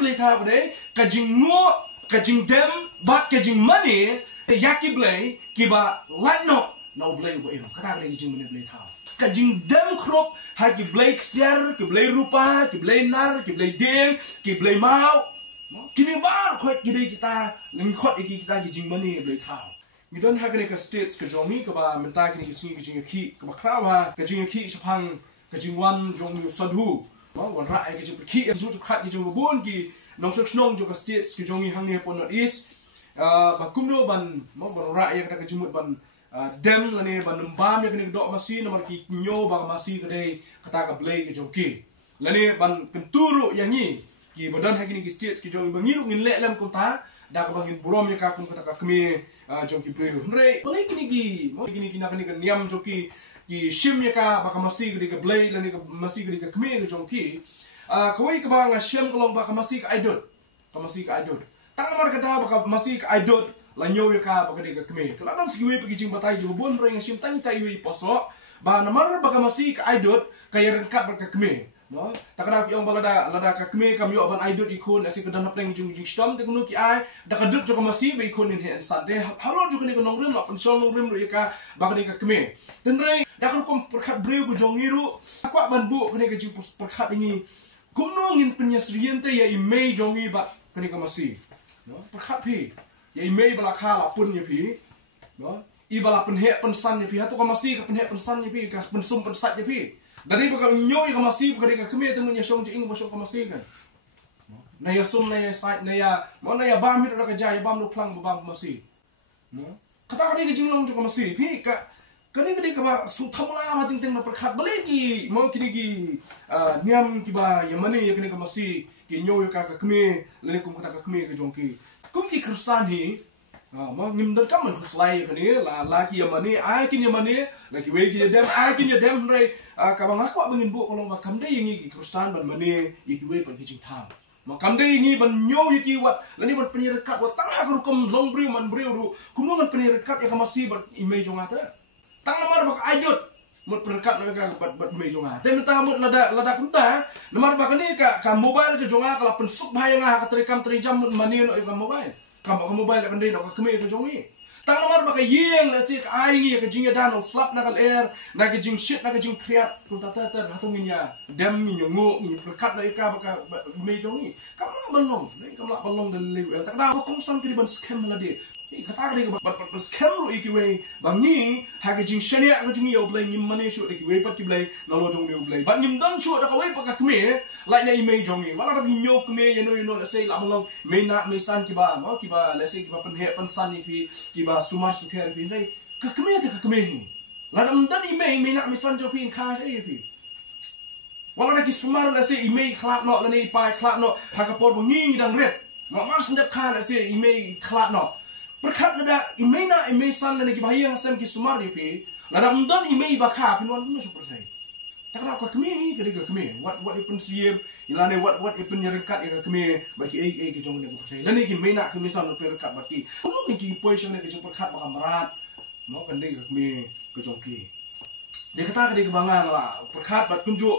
boleh tahu deh, kajing ngo, kajing dem, bat kajing money, yaki boleh, kiba light no boleh boleh. Kata kajing mana boleh tahu. Kajing dem krop, haki boleh siar, ki boleh rupa, ki boleh nar, ki boleh deng, ki boleh mau. Kini bar kot kita, ni kot kita kajing mana boleh tahu. Kita nak kena ke states kajong ni, keba mentak ni kisini kajing ki, keba kraw ha, kajing ki sepang, kajing wan jong sadhu. Wan rai ke jumpa ki jumpa khat ke jumpa bon ki nong sok nong juga states ke jongi hang ne pon east ba kumdo ban rai ke jumpa ban dem lane ban mbam ke ne dok masi nomor ki nyo ba masi ke dei kata ka blai ke jongki lane ban kenturu yang ni ki badan hang ni ki states ke jongi bangiru ngin le lam kota da ka bangin burom ya ka kum kata ka kme jongki blai hre boleh kini nak ni niam joki ki shim ya ka baka masih ke blay lani ka masih ke kme ke jongki kawai ka ba nga shim kolong baka masih ka idot tang mar ka da baka masih ka idot la nyo ya ka baka ke kme kala dam siwe pagi jing batai jo bon reng shim tang tai wi poso ba namar baka masih ka idot kaya rengkat baka kme no takada yang balada ka kme kam yo ban idot ikon asi ka dan hapeng jing stom te kunu ki ai da ka dut jo ka masih be ikon in hen sate halo jo ni ko nongrim la pensol nongrim ro ya ka baka ke kme tenrei dah kom perkat breu ku jongiru aku ban bu kene ke jing perkat ini kumno ngin penyasrian te ya imei jongi ba kene ka masih no perkat pi ya imei bala khala pun ya pi no I bala penhe pensan ya pi hatu ka masih ka penhe pensan ya pi ka pensum pensat ya pi dari bakal nyoy ka masih kene ka keme te nya song jing bosok ka masih kan na ya sum na ya site na ya mo na ya bam hit ra ka jai bam no plang bam masih no kata ka jing long ka masih pi ka kani kani kaba su thamla ma ting ting na perkhat bale ki mo kini ki niam ki ba yamani ya kini ka masi ki nyo ka kme lene kum kata ka kme ka jongki kum ki kristan hi mo ngim dan kam man slai kani la ki yamani ai kini yamani la ki we ki dem ai kini dem rai ka ba ngakwa bangin bu kolong ba kam dei ngi ki kristan ban mani yi ki we pan ki jing tham mo kam dei ngi ban nyo yi ki wat lani ban penyerekat wat tang ka kum long briu man briu ru kum ban penyerekat ya ka masi ban imei jongata tang namar baka idot mut perkat mereka bat me jonga te mentah mut lada kunta namar baka ni ka mobile ke jonga kala pensuk bahaya nga ka terekam terijam mut mani no ka mobile ka mobile kan dei no ka keme ke jongi tang namar baka yeng la sik ai ngi ka jinga dan no slap na kal air na ka jing shit na ka jing kriat kunta ta hatungin ya dem ngi ngu ngi perkat na ka baka me jongi kam banong nei kam la banong dan le tak da ko kong ki ban scam la de kata kali bat scam ro ikiwe bangi hage jing shania ka jing yo blay ngim mane shu ikiwe pat ki blay nalo jong yo blay bat ngim dan shu da ka we pa ka kme like na imei jong ni wala da hinyo kme yeno la say la malong me na me san ki ba mo ki ba la say ki ba pen he pen san ni ki ba sumar su kher bi nei ka kme hi la dam dan imei me na me san jo pi ka sai pi wala da ki sumar la say imei khlat no la nei pai khlat no ha ka por bangi dang ret ma mar sendap kha la say imei khlat no perkat nada imei na imei san lagi bahaya sam ki sumar ni pi nada undan imei bakha pinwan no super sai takra ka kme ke de kme what ipun siem ilane what ipun nyerkat ya kme baki ai ke jong ne ko sai lani ki mei na kme san no perkat baki no ki position ne ke jong perkat baka marat no kan de kme ke jong ki de kata ke de bangang la perkat bat kunju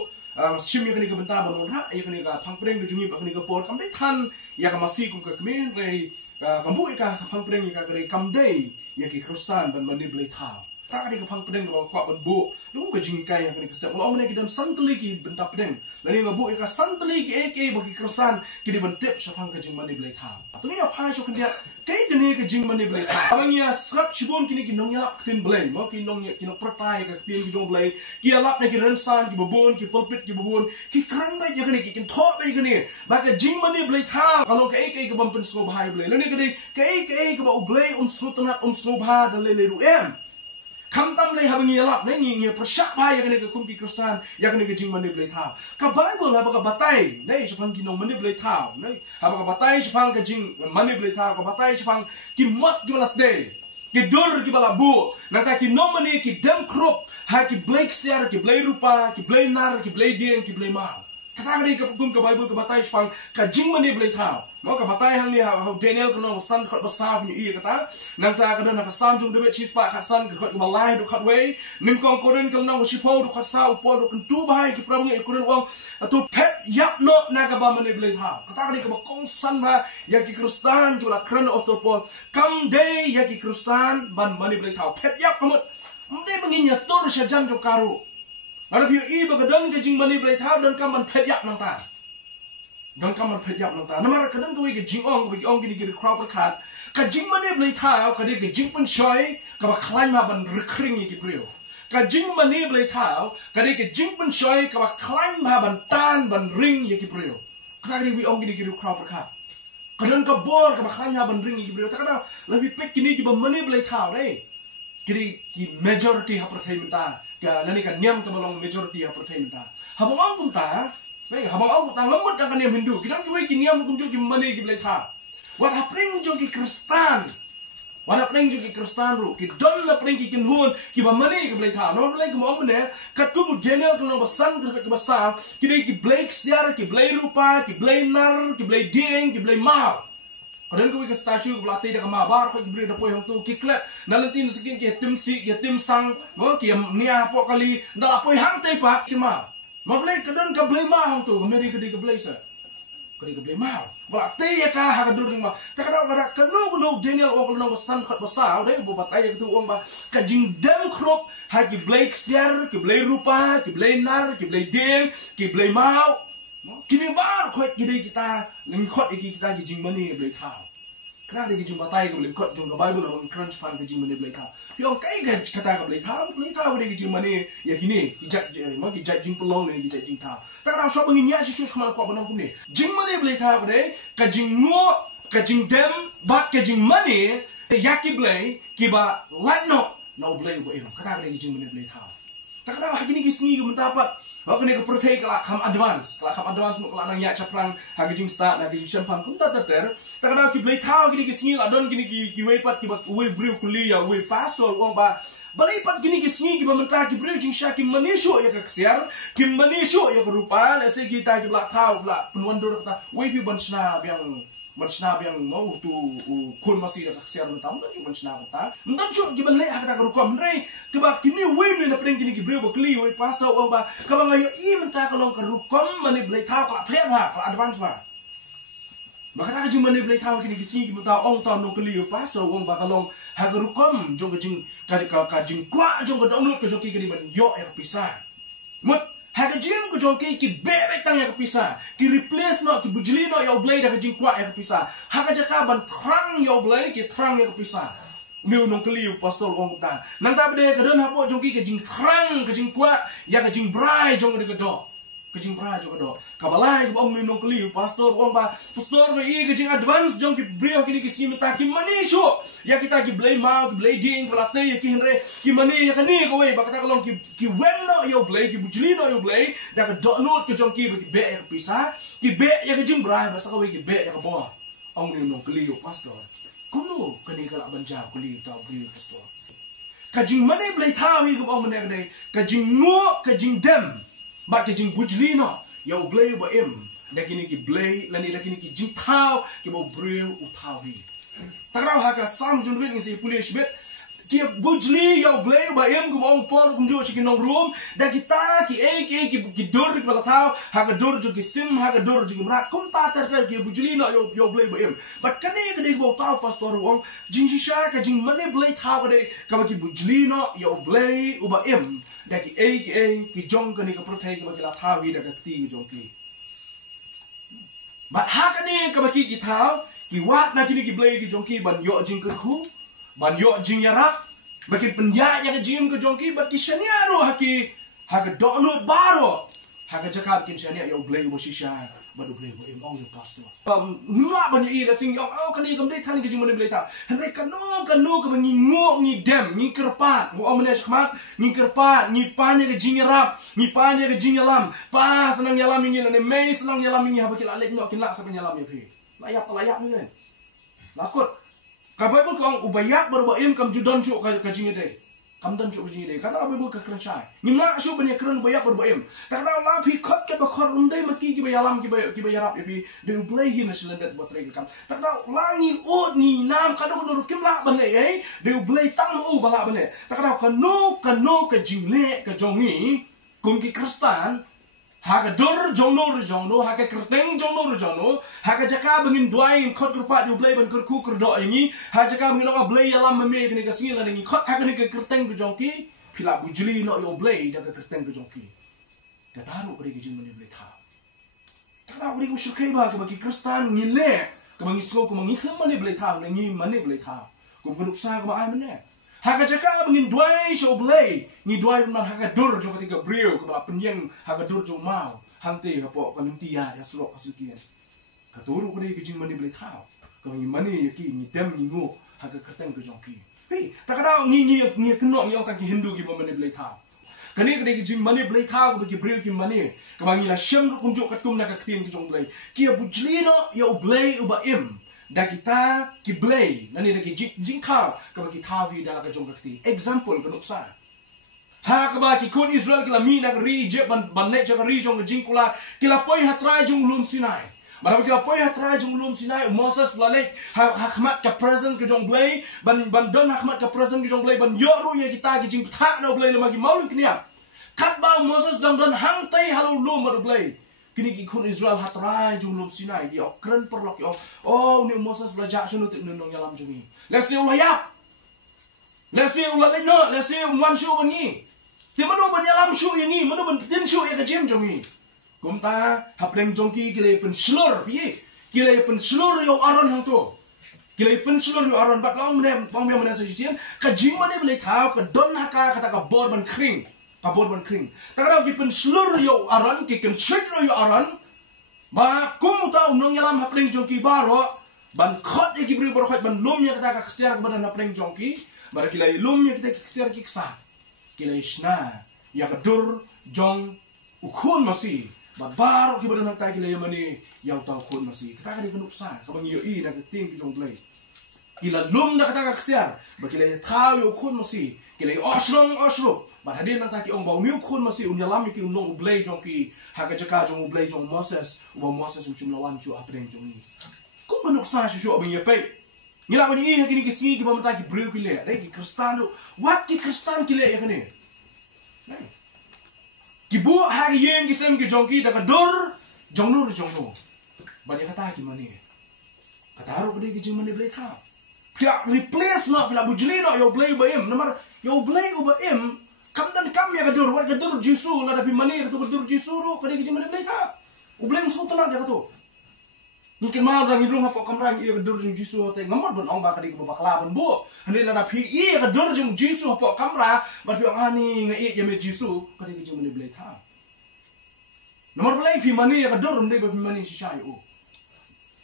sim ya ke bentar ban ra ya ke ka phangpreng ke jungi ba ke por kam de than ya ka masih kum ke kme rei kambu ika kapang pedeng ika kare kamdei ya ki kristan ban mani blai thao ta kare kapang pedeng ko kwa ban bu lu ke jing kai ya kare kesep lo mane ki dam santli ki benta pedeng lani ngabu ika santli ki ek bagi kristan ki di ban tip sapang ke jing mani blai thao tu ni apa so kendia kai gene ke jing mani blai thao abang ya srap chibon kini ki nong ya tin blai mo ki nong ya ki no pratai ka tin ki jong blai ki alap ne ki rensan ki babon ki pulpit ki babon ki krang bai ya kane ki kin tho bai kane ba ka jing mani blai thao kalau ke ek ke bam pen so bahai blai lani ke ba ublay sutanat subha dalele ruem kamtam le habang yalap ne ngi persyak ba ya ke kum ki kristan ya ke jing mani blai thao ka bible ha ba ka batai nei sapang ki nong mani blai thao nei ha ba ka batai sapang ka jing mani blai thao ka batai sapang ki mat ki balat de ki dur ki bala bu nata ki nong mani ki dem krop ha ki blai siar ki blai rupa ki blai nar ki blai dien ki blai mal kata kali ke Bible ke batai sepang kajing mani boleh tahu. Mau ke batai hang ni how Daniel kena san kot besar punya iya kata. Nang ta kena nak sam jung debet cispa kat san ke kot balai do kat way. Ning kong koren kena nak sipo do kat sa upo do kentu bahai ki prabu ngi koren wong atau pet yap no na ka ba mani boleh tahu. Kata kali ke kong san ba ya ki Kristen ki la kren ostopol. Kam day ya ki Kristen ban mani boleh tahu. Pet yap kamut. Mde benginya tur syajan jo karu. Ada piu iba kadang kajing mani boleh tahu dan kaman pet yap nang ta. Dan kaman pet yap nang ta. Namar kadang kau kajing ong gini kiri crowd berkat. Kajing mani boleh tahu kadang kajing pun shoy kaba climb ban recurring iki priu. Kajing mani boleh tahu kadang kajing pun shoy kaba climb ban tan ban ring iki priu. Kadang wi ong gini kiri crowd berkat. Kadang kabor kaba climb ban ring iki priu. Kadang lebih pek kini kiba mani boleh tahu deh. Kiri ki majority ha percaya minta. Ya, nani kan niam kebalong majority ha percaya minta. Habang ang punta, habang ang punta ngamut ang niam Hindu. Kita cuy ki niam kunjuk ki mani ki boleh tahu. Wat hapring jo ki Kristen. Wat hapring jo ki Kristen ru. Ki don la pring ki kinhun ki ba mani ki boleh tahu. Nama boleh ki mo amne kat ku general kena besan ke besar. Ki ki boleh siar, ki boleh rupa, ki boleh nar, ki boleh ding, ki boleh mau. Kadang kau ke statue ke belakang dah kemabar, kau beri dapur yang tu kiklat, nalentin sekian ke tim si, ke tim sang, mau ke niah apa kali, dah apa yang hang tepat kemar. Mau beli kadang kau beli mah tu, kemari kedai kau beli sah, kedai kau beli mah. Belakang ya kah hang dur ring mah. Tak kadang kenu Daniel orang kena besar kat besar, dah buat ayah tu orang bah kajing dem krop, hagi beli siar, ke beli rupa, ke beli nar, ke beli ding, ke beli mau. Kini bar kot gede kita lingkot iki kita jing mani boleh tahu. Kenapa dia jing batai ke lingkot jong ke Bible orang crunch pan ke jing mani boleh tahu. Pion kai ke kata ke boleh tahu dia jing mani ya kini ijat mau ijat jing pelong ni ijat jing tahu. Tak ada siapa nginya si sus kemal kuat benang pun ni. Jing mani boleh tahu deh ke jing ngo ke jing dem bat ke jing mani yaki boleh kiba light no boleh buat ini. Kata dia jing mani boleh tahu. Tak ada hari ni kisah ke mendapat. Aku ni ke protek kalau kam advance mu kalau nang yak caprang hagijing start hagijing champagne kum tak ter tak ada ki boleh tahu gini ki singil adon gini ki way pat ki ba way brew kuliah way pastor wong ba balai pat gini ki singil ki ba mentah ki brew jing syak ki manisho ya ka ksiar ki manisho ya ka rupa la se ki ta ki bla tahu bla penuan dur kata way pi bansna yang mau tu kun masih dah ksiar mentah dan cuma bansna kata mentan cu ki ban le hak ta ka rukom rei ke ba kini way ni na pring kini ki brew ba kuliah way pastor wong ba ka ba ngayo I mentah kalong ka rukom mani boleh tahu kalau play ba kalau advance ba. Maka tak jing mani boleh tahu kini kisi ki mentah ong tahu no keli pastor wong ba kalong hak rukom jong kajing kwa jong ka download ke joki kini ban yo ya pisah. Mut hak jing ko jong ki bebek tang ya pisah. Ki replace no ki bujli no ya blade hak jing kwa ya pisah. Hak jaka ban trang ya blade ki trang ya pisah. Miu nong keliu pastor wong ta. Nang ta bede kadon hapo jong ki kajing krang kajing kwa ya kajing brai jong de kedok. Kajing brai jong kedok. Kabalai ko miu nong keliu pastor wong ba. Pastor no I kajing advance jong ki brio kini ki sim ta ki mani sho. Ya kita ki blay mau ki blay ding pelate ya ki henre ki mani ya kani ko we ba kata kalong ki wen no yo blay ki bujli no yo blay da ka dok not ke jong ki be ya pisah. Ki be ya kajing brai ba sa ko we ki be ya ka bo. Ong miu nong keliu pastor. Kuno kani kalak banjau kuli tau beri pastor. Kajing mani boleh tahu hidup orang mana kedai. Kajing ngo, kajing dem, bat kajing bujli no. Ya boleh buat dah kini ki boleh, lani dah kini ki jing tahu, ki bau beri utawi. Tak tahu haka sam junwit ni si pulis bet. Ki bujli ya boleh buat ku bau pol kunjo si kinong room. Dah kita ki dor ki bala tahu, haka dor jo ki sim, haka dor jo ki merat. Kum tak ter ki bujli no ya boleh buat Bat kani kedai bau tahu pastor wong jing shisha kajing mani boleh tahu kedai kaba ki bujli no ya boleh uba dah ki jong kani ka protek ki bagi la tahu dah ka ti jong ki. Bat haka ni kaba ki tahu ki wat na kini ki boleh ki jong ki ban yo jing kerku. Ban yo jing yarak bagi penyak yang jing ke jongki bat ki shaniaro haki haka dono baro haka jakat kin shania yo blay wo shisha badu blay wo ong yo pastor ngla ban yi da sing yo kani kam dei tan ke jing mon blay ta henre kanu ka ngingo ngi dem ngi kerpat wo ong mene shmat ngi kerpat ngi panye ke jing yarap ngi panye ke jing yalam pas senang yalam ngi ne mei senang yalam ngi haba ki la lek no kin la sa penyalam ya pri layak ni kan lakut Kapai pun kau ubayak baru baim kam judon cuk kajing ide. kamdan chu ji de kana be mu ka kran chai nimla shu bani kran bayak berbaim takna la phi khot ke bakhor umdai maki ki bayalam ki bayarap bi de play hi na silendet bot reg kam takna langi od ni nam kadu nur kimla bane ai de play tang u bala bane takna kano ka jingle ka jongi kum ki kristan Haka dur jongno haka kerteng jongno haka jaka bengin duain khot kurpat yu blay ban kurku kurdo ini haka jaka bengin no blay yalam meme kini ka singil ni khot haka ni ka kerteng ku jongki pila bujli no yo blay da ka kerteng ku jongki ka taru beri gijin mani blay tha takna beri ku syukai ba ka bagi kristan ngile ka bangi sko ku mangi kham mani blay tha ngi mani blay tha ku kunuk sa ka ba ai mane haka jaka bengin duai show blay ni duai man haka dur jo ketika brio ke bala penyeng haka dur jo mau hangte ka po kaluntia ya slok kasukian katuru ko dei kijing mani blay thao ko ni mani ki ni dem ni ngo haka kerteng ko jongki pe takada ni kno ni ka ki hindu ki mani blay thao kani dei kijing mani blay thao ko ki brio ki mani ka bangi la shem ru kunjo katum na ka ktin ki jong blay ki bujlino yo blay uba im da kita ki blay nani da ki jing ka bagi thawi da ka jong kakti example ko nuksa ha ka ba ki kon Israel kila mi na ri je ban ne cha ri jong jing kula kila poi hatrai jong lum sinai bara kila poi hatrai jong lum sinai Moses lalek hakmat ka presence ke jong blay ban don hakmat ka presence ke jong blay ban yoru ya kita ki jing tha no blay lama ki maulun knia kat ba Moses don hang tai halu lum ma blay kini ki kun Israel hatrai julum sinai dia keren perlok yo oh ni Moses belajar sunu tik nunong yalam jumi lesi ulayap lesi ulalino lesi wan shu bani ti manu ban yalam shu ini manu ban tin shu ya kajem jumi kumta hapreng jongki kile pen slur pi kile pen slur yo aron hang to kile pen slur yo aron bat long nem pong me mana sajien ka jing mane bele thau ka don haka kata ka bor ban kring kabor ban kring takara ki pen slur yo aran ki ken chit yo aran ba kum ta unong yalam hapling jongki baro ban khot ki bri bor khot ban lum ya kata ka ksiar ka ban hapling jongki bar kilai lum ya kita ki ksiar ki ksa kilai shna ya ka dur jong ukhun masi ba baro ki ban hak ta kilai mani ya ta ukhun masi kata ka di nuksa ka bang yo i na ka ting ki jong play kila lum na kata ka ksiar ba kilai thau yo ukhun masi kilai osrong But hadin nang taki ong bau miu kun masih unyalam ki unong ublay jong ki haka jaka jong ublay jong Moses uchum lawan chu apreng jong ni. Kung banok sa shu abang yapay. Ngira ko ni hakini ki singi ki pamata ki brio ki le. Dai ki kristano. What ki kristan ki le yakani. Dai. Ki bu hagi yeng ki sem ki jong ki daga dur jong no. Bani kata ki mani. Kata ro kede ki jong mani blay tha. Pila replace no pila bujli no yo blay ba im. Namar yo blay uba im kamdan kam ya gadur war gadur jisu la dapi mani to gadur jisu ro kade ki mani blay tha ublem su tala dia to ni ken ma rang idrung apa kamrang ia gadur jisu te ngamor bon ong ba kade ki bakla bon bu hani la dapi ia gadur jisu apa kamra ba pi ani ngai ya me jisu kade ki mani blay tha nomor blay pi mani ya gadur ndai ba pi mani si sai o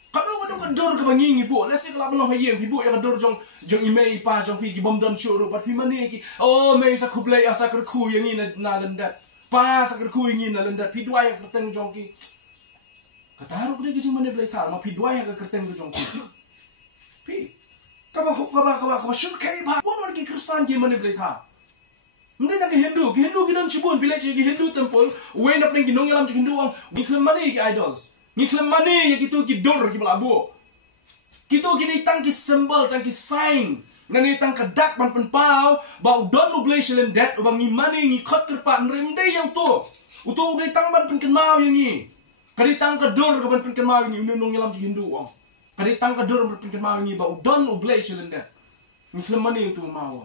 kalau gadur ke bangi ngi bu lesi kala belum hayeng ibu ya gadur jong imei pa jong pi ki bom don churu bat pi mani ki oh me sa kublai asa ker ku yang ina na lendat pa sa ker ku yang ina lendat pi dua ya kerteng jong ki kataru kede ki mani blai thar ma pi dua ya kerteng jong ki pi kaba syuk kai ba bon ki kristan ki mani blai thar mende ta ki hindu ki dan chibun village ki hindu temple we na pring ki nong yalam ki hindu ang ni klem mani ki idols ni klem mani ya gitu ki dur ki belabu Kito kini tang ki symbol tang ki sign ngani tang kedak ban penpau bau don ublay silen det ubang ni mani ni khot kerpa nremde yang to uto ublay tang ban penkenmau yang ni kadi tang kedur ban penkenmau ni unung ngelam ci hindu om kadi tang kedur ban penkenmau ni bau don ublay silen det ni klem mani tu mau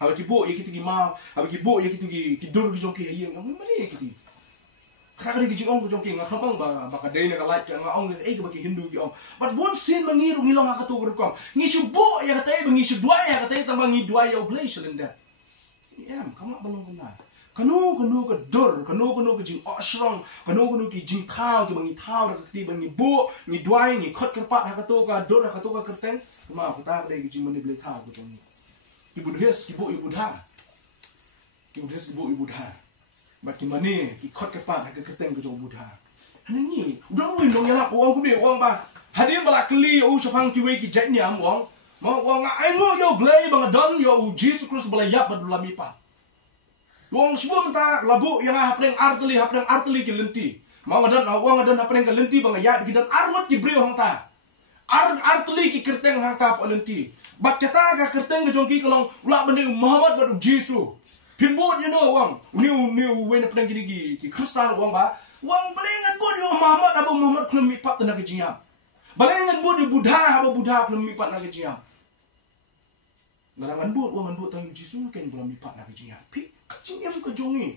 awa ki bo ya kitu ki mau awa ki bo ya kitu ki dur ki jongki yang mani ya kitu kakak di kijing ong kujong king ngakapang baka day na kalait ka nga ong ay kabaki hindu ki ong but one sin mangiru ngilong akatugur kom ngisyu bo ya katay ngisyu dua ya katay tambang ngi dua ya oblay silinda yam kama balong kuna kanu ka dur kanu ka jing osrong kanu ki jing thao ki bangi thao ka ti bangi bo ngi dua ngi khot kerpat hakato ka dur hakato ka kerteng kuma kata day kijing mani blay thao kujong ni ibu dhes ki bo ibu dha Baki mani ki khot ke pat ke keteng ke jong budha hani ni udah win dong yala uang ku be uang ba hadin bala kli u chapang ki we ki jai ni am uang Mau ngai ngo yo blay bang don yo Jesus Christ boleh yap berlami pa. Wong semua minta labu yang hapeng arteli kelenti. Mau ngadon wong ngadon hapeng kelenti bang yap kita arwat ki brio hang ta. Arteli ki kerteng hang ta kelenti. Bat kata ka kerteng ke jongki kalong ulak bende Muhammad badu Jesus. Pinbot you know wong. New when hapeng ki Kristen wong ba. Wong belengan bot yo Muhammad kelemi pat na kejiap. Belengan bot yo Buddha kelemi pat na kejiap. Ngarangan buat, wangan buat tahu Yesus kan belum lipat nak kejian. Pi kecing yang kejongi.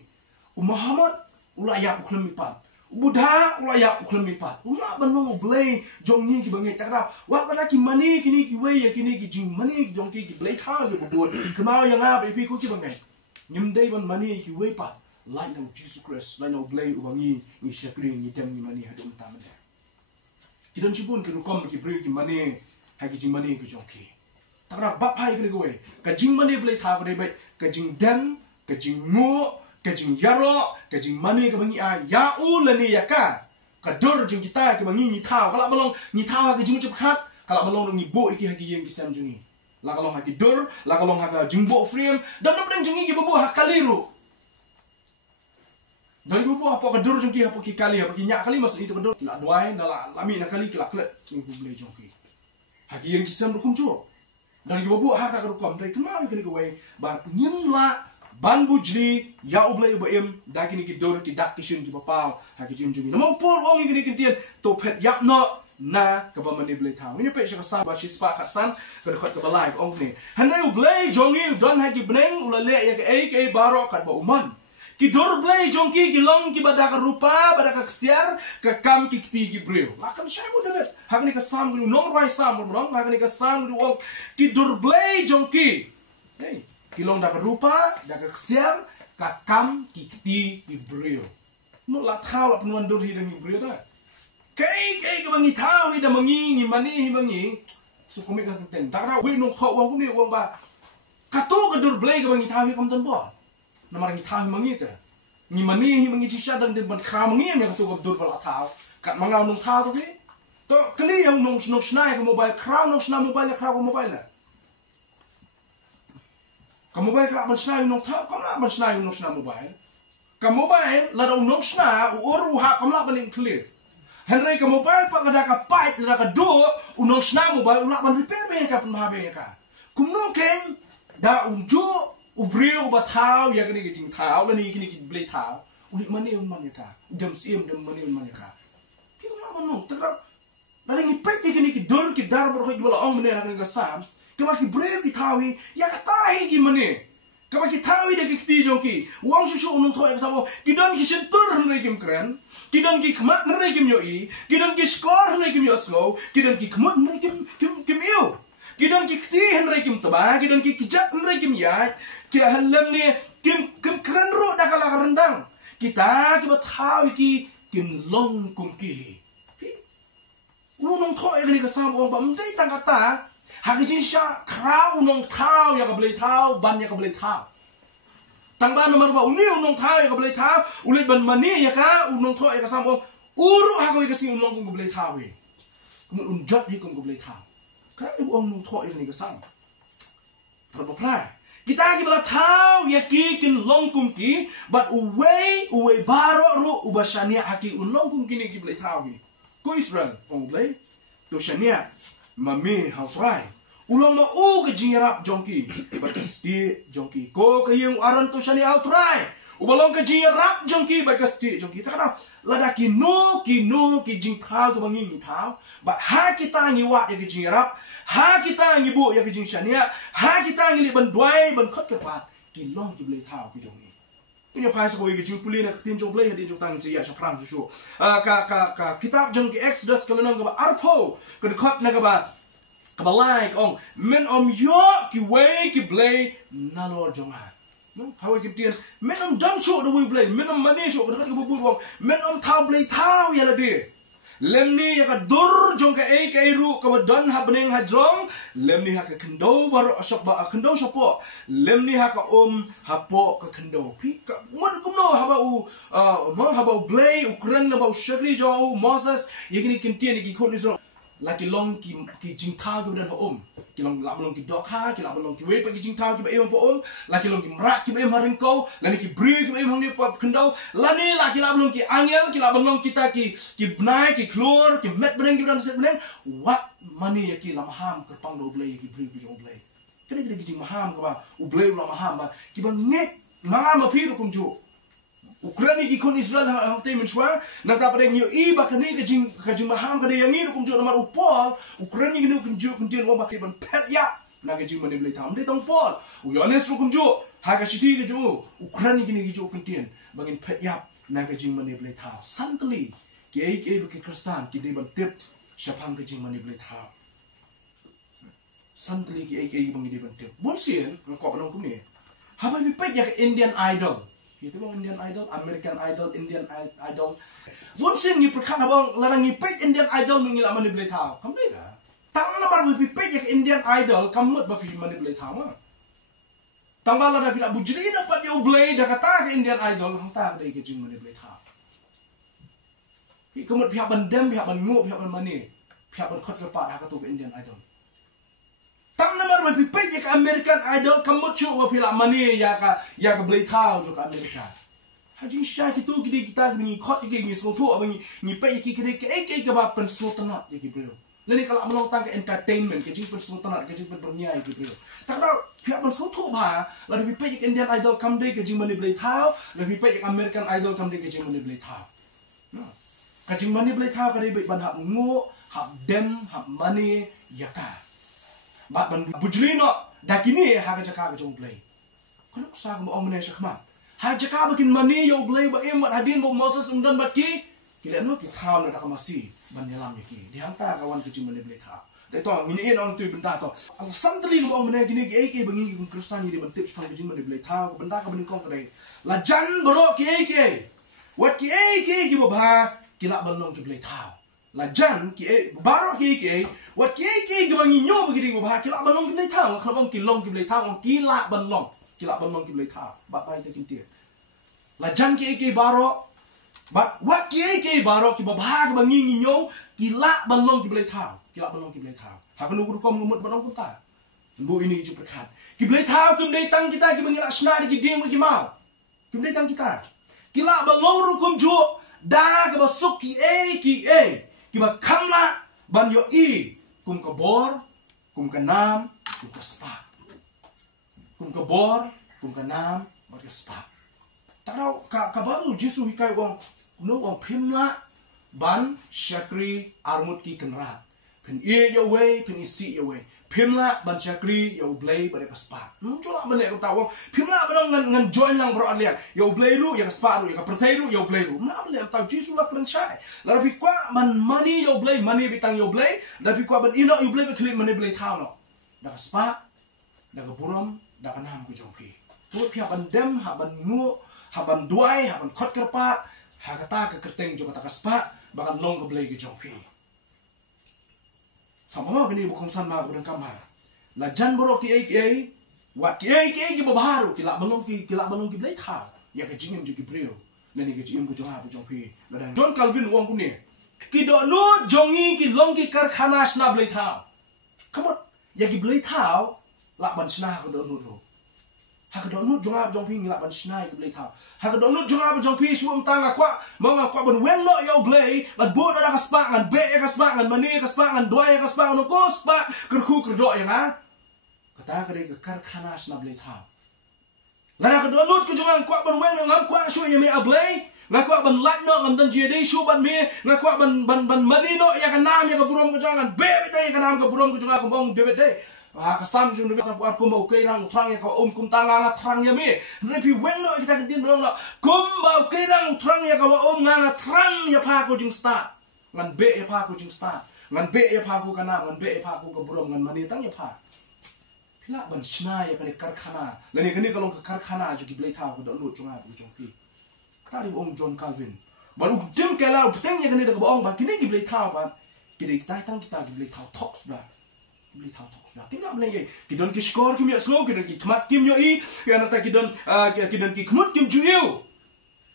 Muhammad ulayak uklem lipat. Buddha ulayak uklem lipat. Umak benong belai jongi ki bangai tak tahu. Wak pada ki mani kini ki way kini ki jing mani ki jongi ki belai tahu ki buat. Kemau yang apa ipi ku ki bangai. Nyemdai ban mani ki way pat. Lain nang Jesus Christ, lain nang belai ubangi ni syakri ni dem ni mani hadu utama dah. Kita cipun ke rukom ki beri ki mani hagi jing mani ki jongi. Tak bap hai ke gue, kajing mani boleh tahu ke baik, kajing dem, kajing mu, kajing yaro, kajing mani ke bangi ya ulani ya ka, kador jeng kita ke bangi ni tahu, kalau belum ni tahu ke jeng cepat, kalau belum ni bo iki haki yang kisam jungi, lah kalau haki dor, lah kalau haki jengbo frame, dan nak jungi ke babu hak kaliru, dari babu apa kador jungi apa ki kali, apa ki nyak kali masuk itu kador, nak doai, nak lami nak kali kelak kelak, king boleh jungi, haki yang kisam berkumpul. Dan ibu buat harga kerukom dari kemana kini gue bar nyemla ban bujli ya ublai ibaim dah kini kidor kidak kisun ki bapal haki junjungi nama pol ong kini kintian to pet yak no na keba mani blai tahu ini pet syakasa bashi spa katsan kedekot ke balai ong ni handai ublai jongi don haki beneng ulale ya ke baro kat ba uman kidor blai jongki kilong ki badaka rupa badaka kesiar ke kam ki kiti ki breu akan saya mo dapat hak ni kasam ni nong rai sam mo hak ni kasam ni wong kidor blai jongki hey kilong daka rupa daka kesiar ke kam ki kiti ki breu mo la thau la penuan dor hi dang breu ta kai ke bangi thau hi da mangi ni mani hi bangi su komik ka ten ta ra we nong tho wong ni wong ba kato kedor blai ke bangi thau hi kam ton bo nama orang kita mengi tu, ni mani mengi cisha dan dia berkah mengi yang tu kabur bala tahu, kat mangau nong tahu tu, tu kali yang nong snai ke mobile, crowd nong snai mobile, crowd ke mobile lah, ke mobile crowd snai nong tahu, kamu nak snai nong snai mobile, ke mobile lalu nong snai, orang hak kamu nak balik clear, Henry ke mobile pak ada kapai, ada kedua, nong snai mobile, ulah ban repair ben kapan mahabe ka, kumno keng, dah unjuk Ubriu ubat tahu ya kini kicing tahu lah ni kini beli tahu ulit mani umman ya ka dem mani umman ya ka kita nak manong terap dari ngipet ya kini kidor kidar berkoi kibala ong mani nak ngasam kaba ki briu ki tahu ya katahi ki mani kaba ki tahu dia ki jongki uang susu unung thoi kasabo kidon ki sentur henry kim keren kidon ki kmat henry kim yoi kidon ki skor henry kim yosgo kidon ki kmut henry kim iu kidon ki kti henry kim taba kidon ki kijat henry kim yai Kia halam ni kim keren ro dah kalah rendang. Kita tahu ki kim long kum ki. Unong thoi ni kasam orang ba mdai tang kata. Hak jin sha krau unong thau ya ka blai thau ban ya ka blai thau. Tang ba nomor ba uni unong thau ya ka blai thau ulit ban mani ya ka unong thoi ya kasam orang uru hak ka si unong kum blai thau we. Kum unjat hi kum blai thau. Ka unong thoi ni kasam. Terbapak kita bala tahu ya kin longkum ki but uwe baro ru ubashania haki longkum kini ki blai tahu ko Israel ong blai to shania mami haufrai ulong ma u ke jingrap jongki bakasti jongki ko ke yang aran to shania haufrai ubalong ke jingrap jongki bakasti jongki ta kana ladaki no ki jing tahu to bangi ni tahu ba ha kita ngi wa ya ke jingrap ha kita ngibu ya kijing shania ha kita ngili ban duai ban khot ke pat ki long ki blai thao ki jongi ini phai so ki jing puli na tin jong blai hadi jong tang si ya shapram su ka kitab jong ki exodus kalonong ka arpo ka khot na ka ba like ong men yo ki way ki blai na lor jong ha no how ki tin men dam chu the way blai men mani chu ka khot ka bu wong men thao blai thao ya la de lemni ya ka dur jong ka ru ka don ha beneng ha jong lemni ha ka kendo bar shop ba kendo shopo lemni ha ka ha po ka kendo pi ka mon kum no ha ba ma ha ba blay ukran na ba shagri jo moses yegini kintian ki khon isro lagi long ki jing thao ki dan ki long la long ki dok ha ki la long ki we pa ki jing thao ki ba em lagi long ki mrak ki em haring ko lani ki bri ki em hang ni pa kendau lani la ki la long ki angel ki la long kita ki bnai ki klor ki met breng ki dan set breng what money ki la maham kerpang do blay ki bri ki jo blay kene ki jing maham ka ba u blay la maham ba ki ba ngek mangam ma phi kum jo Ukraini ki kon Israel hafte menshwa na ta pada nyo I bakani ka jing maham ka de yangi kum jo namar upol Ukraini ki kum jo kun tin wa ba ban pet ya na ka jing mane blay tham de tong pol u yones kum jo ha ka shiti ka jo Ukraini ki jo kun tin bangin pet ya na ka jing mane blay tham santli ki ai ki kristan ki de ban tip shapang ka jing mane blay tham santli ki ai bangin de ban tip bon sien ko nong kum ni ha ba bi pet ya ka Indian Idol itu bang Indian Idol, American Idol, Indian Idol. Wonsin ni perkara bang larang ni page Indian Idol mengilak mana boleh tahu. Kamu beda. Tang nama berpi page yang Indian Idol kamu berpi mana boleh tahu. Tang bala dah tidak bujri dapat dia boleh dah kata ke Indian Idol, hang tak ada ikut mana boleh tahu. Kamu pihak bandem, pihak bangu, pihak mani, pihak berkot kepak dah kata ke Indian Idol. Tang nama berpi page yang American Idol kamu cuba pihak mani ya ka boleh tahu juga Amerika. Hajing syah kita ni kot kita ni semua apa ni page kita ke bapa pensultanat jadi beliau. Lain kalau melongtang ke entertainment ke jadi pensultanat ke jadi dunia jadi beliau. Tak tahu pihak pensultanat bah lalu page Indian Idol kamu deh ke jadi mana boleh tahu, lalu page American Idol kamu deh ke jadi mana boleh tahu. Ke jadi mana boleh tahu kalau baik ban hak ngu, hak dem, hak money ya ka. Bat ban bujli no dakini ha ka jaka ka jong play kono sa ko ong mene shakma ha jaka bakin mani yo play ba em mat hadin bo Moses undan bat ki kile no ki thaw na ka masi ban yalam ki di hanta kawan ki jimane play tha de to ngini en ong tu benda to ang santli ko ong mene kini ki bangi ki kristan ni ban tips pa ki jimane play tha benda ka ban kong kare la jan bro ki wat ki bo ba ki la ban long ki play tha la jan ki baro ki wat ki bangi nyo begini bo ba ki la ban long ki play tha ko bang ki long ki play tha ong ki la ban long ki play tha ba pai te kintir la jan ki baro ba wat ki baro ki ba ba bangi nyo ki la ban long ki play tha ha ko lu ko ngumut ban long ta bu ini ju perkat ki play tha kum dei tang kita ki bangi la shna ki ding ki ma kum dei tang kita ki la ban long ru kum ju da ka ba suk ki ki ba kamla ban yo I kum ka bor kum ka nam kum ka spa kum ka bor kum ka nam bar ka spa tarau ka baru jisu hikai wong no wong phimla ban shakri armut ki kanra pin yo way pin si yo way phimla ban shakri yo blay bar ka spa chola bane ko tawong phimla ban ngan join lang bro alian yo blay ru ya ka spa ru ya ka perthai ru yo blay ru na bane taw jisu la franchise la pi kwa man money yo blay money bitang yo blay la pi kwa ban ino yo blay klip money blay taw no da ka spa da ka buram da ka nam ku jong pi tu pi ban dem ha ban ngu ha ban duai ha ban khot kerpa ha ka ta ka kerteng jo ka spa bakan long ka blay ku jong pi sama kini bukan san ma bukan kamar la jan boro ki wat ki babaru ki la balong ki blai tha ya ka jingem ju ki brio nani ka jingem ku jo ha bu jong pi la John Calvin wong ku ni ki do no jongi ki long ki karkhana sna blai tha kamot ya ki blai tha la ban sna ka do no ha ka do no jonga jong pi la ban sna ki blai tha ha ka do no jonga jong pi suam tanga kwa manga kwa ban wen no yo blai ban bo da ka spa ngan be ka spa ngan mani ka spa ngan doi ka spa no ko spa kerku kerdo ya na kata ka de karkhana sna blai tha la ka do no ku jonga kwa ban wen ngam kwa shu ya me a blai nga kwa ban lat no ngam dan jede shu ban me nga kwa ban mani no ya ka nam ya ka burom ku jonga be be ka nam ka burom ku jonga ko bong de be ha ka sam ju ngi sa par kum ba ke rang thrang ya ka kum tanga nga thrang ya me repi wen no kita tin rong la kum ba ke rang thrang ya ka nga thrang ya pha ko jing start ngan be ya pha ko jing start ngan be ya pha ko kana ngan be ya pha ko ka burom ngan mani tang ya pha pila ban shna ya ka karkhana lani kani kalong ka karkhana ju ki blai tha ko do lu chunga bu jong pi tari ong John Calvin baru dim kala puteng ya kani da ka ong ba kini ki blai tha ba kini kita tang kita ki blai tha talks da beli tahu tak sudah kita ye kidon ki skor kim ya snow kidon ki kmat kim yo I ya nata kidon ki kmut kim ju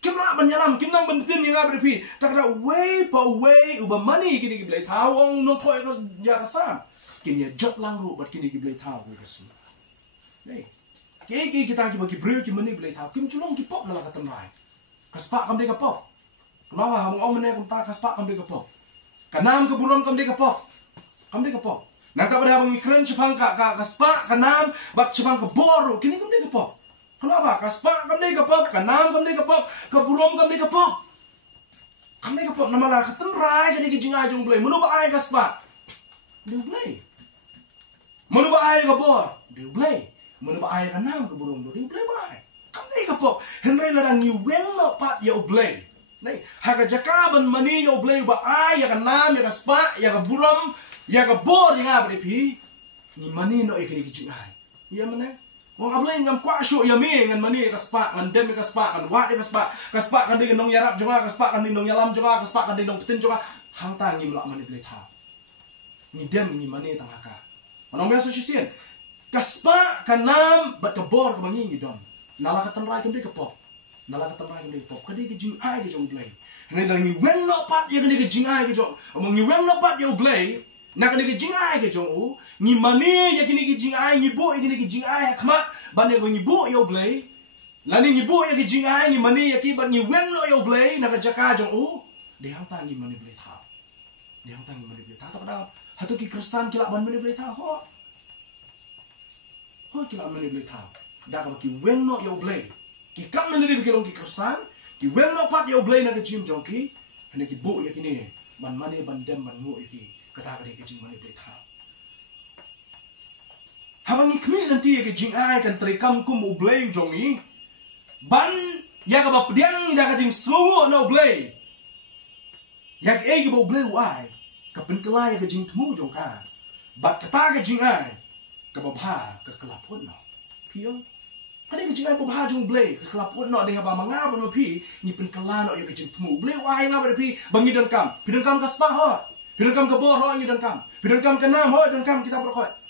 Kimna banyalam, kimna bantin yang abri pi. Tak ada way pa way uba money kini giblay tau ong no toy ko ya kasam. Kini jot lang ru bat kini giblay tau ko kasu. Nei. Kiki kita ki bagi bro ki money giblay tau. Kim chulong ki pop na la katan rai. Kaspa kam de ka pop. Kenapa hamong om ne kum ta kaspa kam de ka pop. Kanam ke buram kam de ka pop. Kam de ka pop. Nang ta pada hamong ikren chipang ka kaspa kanam bat chipang ka boru kini kam de ka pop. Kenapa? Kaspa kami kapop, kanam kami kapop, kaburom kami kapop. Kami kapop nama lah keten rai jadi kijing ajung play. Menu ba ai kaspa? Dia play. Menu ba ai kabor? Dia play. Menu ba ai kanam kaburom dia play ba ai. Kami kapop. Henry ladang ni weng no pat ya play. Nei, haga jakaban mani ya play ba ai ya kanam ya kaspa ya kaburom ya kabor yang apa pi? Ni mani no ikini kijing ai. Iya mana? Wong ablay ngam kwa syo yami ngan mani kaspa ngan dem kaspa ngan wa kaspa kan di nong yarap jonga kaspa kan di nong yalam jonga kaspa kan di nong petin jonga hang tang ni mlak mani blay tha ni dem ni mani tang haka manong beso sisien kaspa kanam bat kabor kabangi ni dom nala katan rai kemde kapop nala katan rai kemde kapop kadi ke jing ai ke jong blay ni dang ni wen no pat ye kadi ke jing ai ke jong among ni wen no pat ye blay na kadi ke jing ai ke jong u ni mani ya kini ki jing ai ni bo kini ki jing ai khma ban ne ni bo yo blay la ni bo ya ki jing ai ni mani ya ki ban ni wen no yo blay na ka jaka jong u de hang ta ni mani blay tha de hang ta ni mani blay tha ta da hatu ki kristan ki la ban mani blay tha ho ki la mani blay tha da ka ki wen no yo blay ki kam ne ni ki long ki kristan ki wen no pat yo blay na ka jim jong ki ne ki bo ya kini ban mani ban dem ban ngo ki kata ka de ki jing mani blay tha Habang ikmi nanti ke jing ai kan terikam kum ublay jongi ban ya ka bapdiang da ka jing sungu no ublay yak e ke ublay wai ka penkelai ke jing temu jong ka bat kata ke jing ai ka babha ka kelapun no pion kadi ke jing ai babha jong ublay ka kelapun no de ba manga no pi ni penkela no ya ke jing temu ublay wai nga ba pi bangi dan kam ka spa ho pidon kam ka bor ho ngi dan kam pidon kam ka nam ho dan kam kita berkhot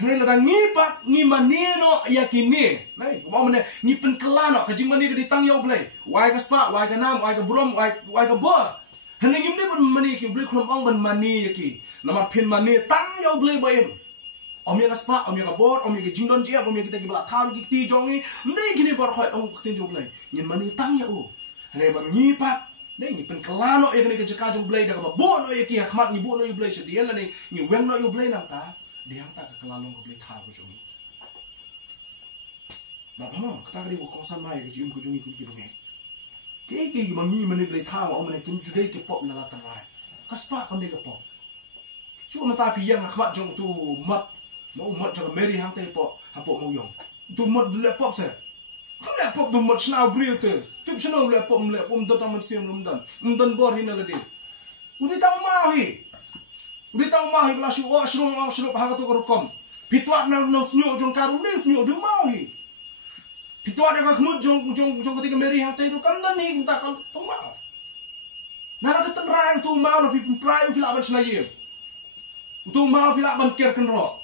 Henry ladang ngipat ngi manino yakini. Nai, mau mana ngi penkelano kajing mani ke ditang yo play. Wai ka spa, wai ka nam, wai ka burom, wai ka bor. Henry ngim ni ban mani ki play khlom ong ban mani yaki. Nama pin mani tang yo play baim. Om ya ka spa, om ya ka bor, om ya ka jingdon jia, om ya kita ki bala thar ki ti jongi. Ndai kini bor khoi ong tin jo play. Ngin mani tang ya u. Henry ban ngipat Nai ngi penkelano yakini ke jaka jong play da ka bo no yaki khmat ni bo no yo play sedian la ni ngi weng no yo play nang ta. Dia tak kelalong ke boleh tahu kujungi. Bapak mau kata dia kosan mai ke cium kujungi kuji bungi. Kiki mangi mana boleh tahu om mana kim judai ke pop nala tanai. Kaspa kon dia ke pop. Cuma tapi yang akhmat jong tu mat mau mat jaga meri hang te pop hapok mau yong. Tu mat boleh pop se. Kan boleh pop tu mat snau brio tu. Tu snau boleh pop tu taman siam rumdan. Rumdan bor hina ladi. Udah tahu mau hi. Udah tahu mah ibla syu wa shrung wa shrup ha tu korukom. Pitwak na no snyo jong karu ni snyo de mau hi. Pitwak na ka khmut jong ketika meri hang tu kan dan ni ta kan tu mau. Nara ka tenrang tu mau na pi prai u pila ban snaye. Tu mau pila ban ker kan ro.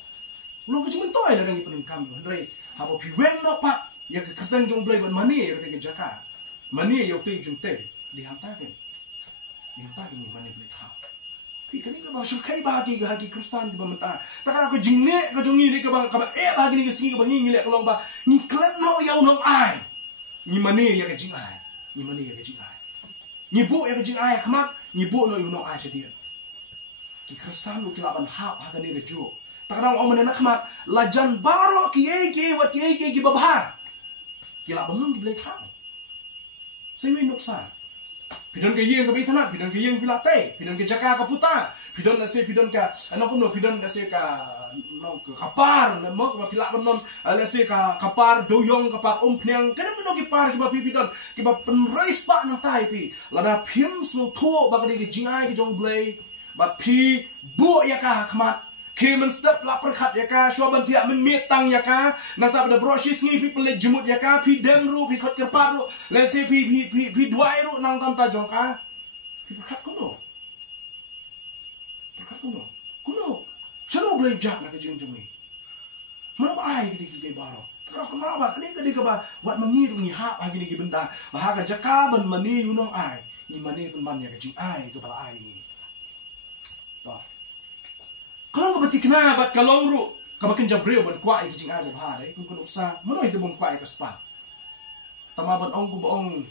Lu ke jimen toy na ngi pen kam rei. Ha bo pi wen no pa ya ka kertan jong blai ban mani ya ke jaka. Mani ya tu jung te di hang ta ke. Di hang ta ni mani blai ta. Ketika bang kai bagi hagi Kristen di bamata, takkan aku jingne ke jongi ni ke bang bagi ni ke singi ke bang ni lek kelong ba ni klan no yau nong ai ni mani ya ke jing ai ni mani ya ke jing ai ni bu ya ke jing ai khamat ni bu no yau nong ai sedia ki Kristen lu kilaban ha ni ke jo takkan orang mana khamat lajan baro ki wat ki babhar kilaban nong ki blai kham sai wi noksa Pidon ke yeng ke bitana, pidon ke yeng pilate, pidon ke jaka ke puta, pidon la se pidon ka, ano kuno pidon la se ka, no ke kapar, na mo ke pilak non, la se ka kapar doyong kapar pniang, kada kuno ki par ki ba pidon, ki ba penrais pa nang tai pi, lada pim so tho ba ke jingai ke jong blay, ba pi bu ya ka khmat, ke men step la perkhat ya ka, shwa ban tiak men metang ya ka, nang ta pada brosis ngi pi pelet jemut ya ka, pi dem ru pi khot kerpar ru, le se pi duai ru nang tam ta jong ka. Pi perkhat kuno. Perkhat kuno. Kuno. Chano blay jak na ke jing jong ni. Mana ai kita baro. Kalau kenapa kini ba buat mengiru ni hak lagi ni benda. Bahaga jakaban mani yunong ai. Ni mani pun man ya kecing ai itu bala ai. Toh. Kalau kau betik na bat kalong ru, kau makin jabril bat kuai kecing ai bah dai. Kun usah. Mana itu bom kuai ke spa. Tama bat ong ku boong.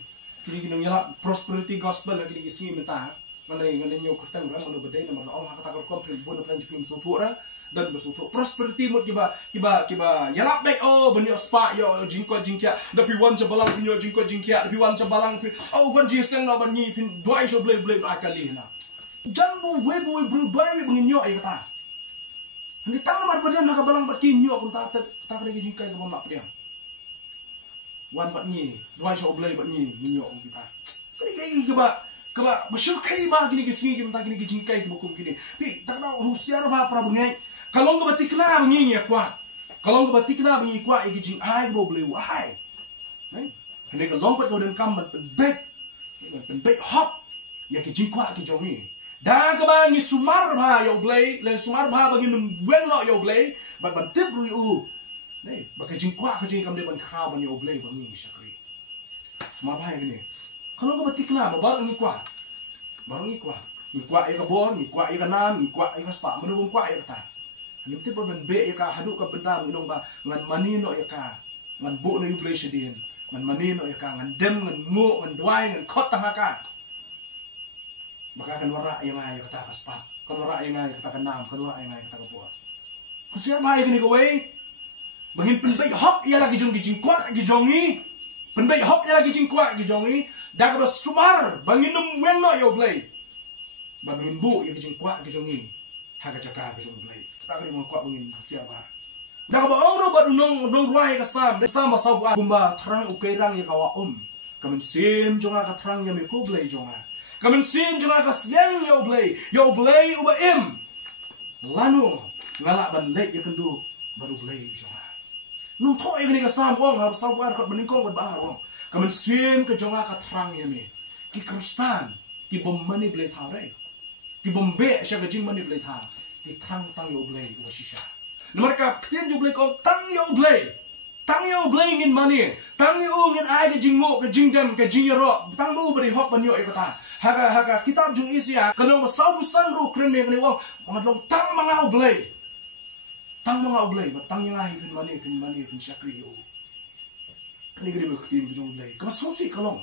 Kini ginong yala prosperity gospel lagi ni sini mentah. Manai nyo kertang kan mana bedai nama ong hak takar komplit bon plan jupim supura dan bersuatu prosperity mut kiba yalap dai oh benyo spa yo jingko jingkia tapi wan jabalang benyo jingko jingkia tapi wan jabalang oh wan jiseng na ban ni pin doi so blay akali na jambu we bru doi benyo ay kata ni tang mar badan na balang bat kinyo kun ta lagi jingkai ka mamak dia wan bat ni doi so blay bat ni nyo kita kali kaba bersyukur kai ba gini gini kita gini jingkai ke bukum gini pi tak tahu Rusia apa para bungai kalau nggak batik kena bunyi ya kuat kalau nggak batik kena bunyi kuat iki jing ai bo boleh wahai hendak kalau lompat kau dan kambat penbek hop ya ki jing kuat ki jongi dah kebangi sumar ba yo boleh dan sumar ba bagi nungguan lo yo boleh ban tip ru nih bagai jing kuat ke jing kam dia ban kau ban yo boleh bangi syakri sumar ba gini kalau nggak batik kena baru ni kuat ya kabor ni kuat ya kanam ni kuat ya spa menubung kuat ya kata ni tipe ban be ya ka hadu ka benda ngidong ba ngan manino ya ka ngan bu no yublay sedin ngan manino ya ka ngan dem ngan mu ngan duai ngan khot tang ka maka kan wara ya ngai kata ka spa kan wara ya ngai kata kanam kan wara ya ngai kata kabor kusiar mai gini kowe bangin penbay hop ya lagi jong gijing kuat gijong ni penbay hop ya lagi jing kuat gijong ni dak ba sumar banginum wenno yo blay bangin bu ya gijing kuat gijong ni haga jaka gijong blay tak kali mau kuat bangin siapa dak ba ong ro ba unong ruai ka sam ba sabu kumba terang ukairang ya kawa kamen sim jonga ka terang ya me ko blay jonga kamen sim jonga ka sleng yo blay uba im lanu ngalak ban lek ya kendu baru blay jonga nung thoi gini ka sam ong ha sabu ar kot beningkong bat ba ong kamen sim ke jonga ka terang ya me ki kristan ki bom mani blay thau dai ki bom be sha ka jing mani blay thau ki tang yo blay wa shisha mereka ketian jo blay ko tang yo blay ngin mani tang yo ngin ai ke jing mo ke jing dem ke jing ro tang bu beri hok ban yo e kata haga kitab jung isia kalau ba sau san ru kren me ngani wong ngadlong tang mangau blay tang yang ai kin mani kin syakri yo kini gede berketim jong blay kau sosi kalong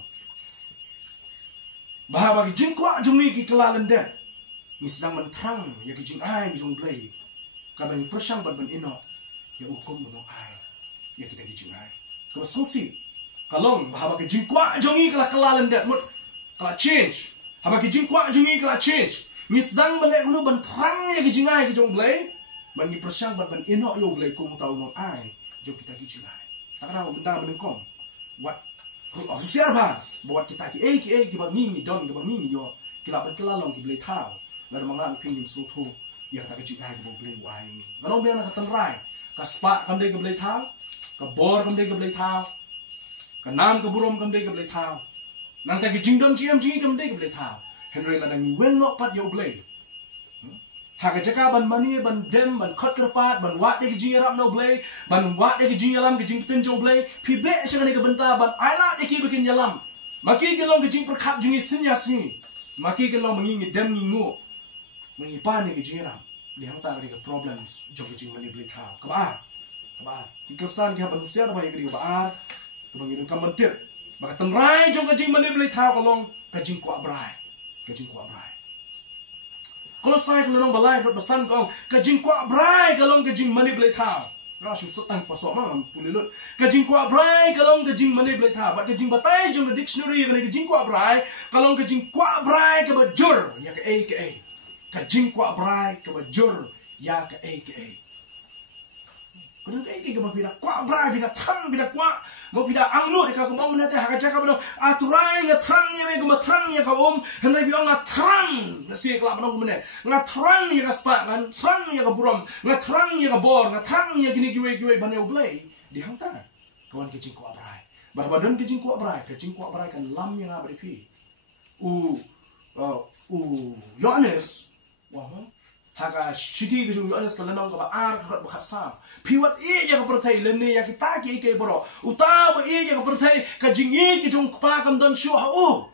bahwa bagi jing kwa jung ni ki kelalan den ni sedang menterang ya ki jing ai jong blay kabani persang ban ino ya hukum no ai ya kita ki jing ai kau sosi kalong bahwa bagi jing kwa jong ni kelalan den mut kala change haba ki jing kwa jung ni kala change ni sedang balek no ban terang ya ki jing ai ki jong blay bagi persang ban ino yo blay ko tahu no ai jo kita ki jing ai tak tahu benda menengkong buat siapa ba buat kita ki bangi don ki bangi yo kila ban kelalong ki blay thau lalu mangang pingin sutu yang tak kecil lagi boleh wai kalau biar nak tenrai ka spa kam dei ke blay thau ka bor kam dei ke blay thau ka nam ka burom kam dei ke blay thau nang ta ki jingdon chiam jingi kam dei ke blay thau henry la dang wen no pat yo blay haga jaka ban mani ban dem ban khot kerpat ban wat de ki jing rap no blay ban wat de ki jing yalam ki jing ten jo blay pi be sanga ni ke benta ban aila de ki bikin yalam maki ke long ki jing perkhap jingi sinya sini maki ke long mengi dem ni ngo mengi pa ni ki jing rap di hang ta ke problems jo ki jing mani blay thau ka ba ki kristan ki ban usia ba ye ki ba ke bangi dun kam mentir maka tenrai jo ki jing mani blay thau ka long ka jing kwa brai kalau saya kalau balai berpesan kau kajing kuat brai kalau kajing mani boleh tahu. Rasu setang pasok mana pulilut kajing kuat brai kalau kajing mani boleh tahu. Bat kajing batai jom dictionary kalau kajing kuat brai kalau kajing kuat brai ke bajur ya ke a kajing kuat brai ke bajur ya ke a. Kalau ke bida kuat brai bida tang bida kuat mau bida anglo dekat kau mau menate hak cakap betul aturai ngatrang ya me gematrang ya kau hendak biang ngatrang nasi kelap menong kemudian ngatrang ya kaspa ngatrang ya kaburam ngatrang ya kabor ngatrang ya gini giwe banyak blay di hantar kawan kecing kuat berai barbadan kecing kuat berai kan lam yang abri pi Yohanes wah Haka shiti ke jung anas kala nong ka ba ar ka ba khasa piwat ya ka perthai lene ya kita ki ke boro uta ba ya ka perthai ka jingi ke jung pa kam don shu ha u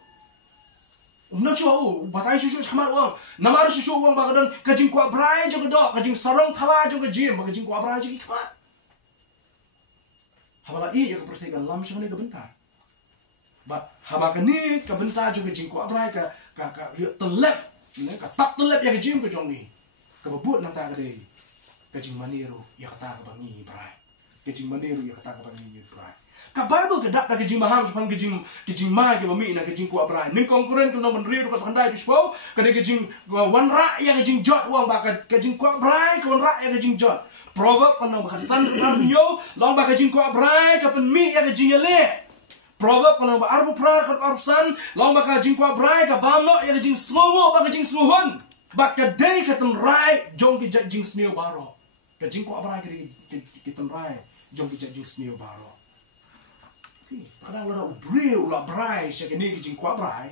na chu u batai shu khmar wang namar shu wang ba ka don ka jing kwa brai jo ka do ka jing sarong thala jo ka jim ba ka jing kwa brai jo ki khma habala ya ka perthai ka lam shane ka benta ba haba ka ni ka benta jo ka jing kwa brai ka ya telep ka tap telep ya ka jim ka jong ni kababut nang ta kadai kajing maniru ya kata ka bangi brai kajing maniru ya kata ka bangi brai ka bible ka dak kajing maham sepang kajing ma ke bami na kajing ku brai ning konkuren tu nang menriru ka handai bispo kadai kajing wan ra ya kajing jot wang ba kajing ku brai ka wan ra ya kajing jot proverb kan nang ba san arnyo long ba kajing ku brai ka pen mi ya kajing le proverb kan nang ba arbu pra ka arsan long ba kajing ku brai ka bamlo ya kajing slowo ba kajing sluhun Bak kadai katan rai jong ki jing sneo baro. Ka jing ko abrai ki tan rai jong ki jing sneo baro. Kadang la breu la brai sha ki ni ki jing ko abrai.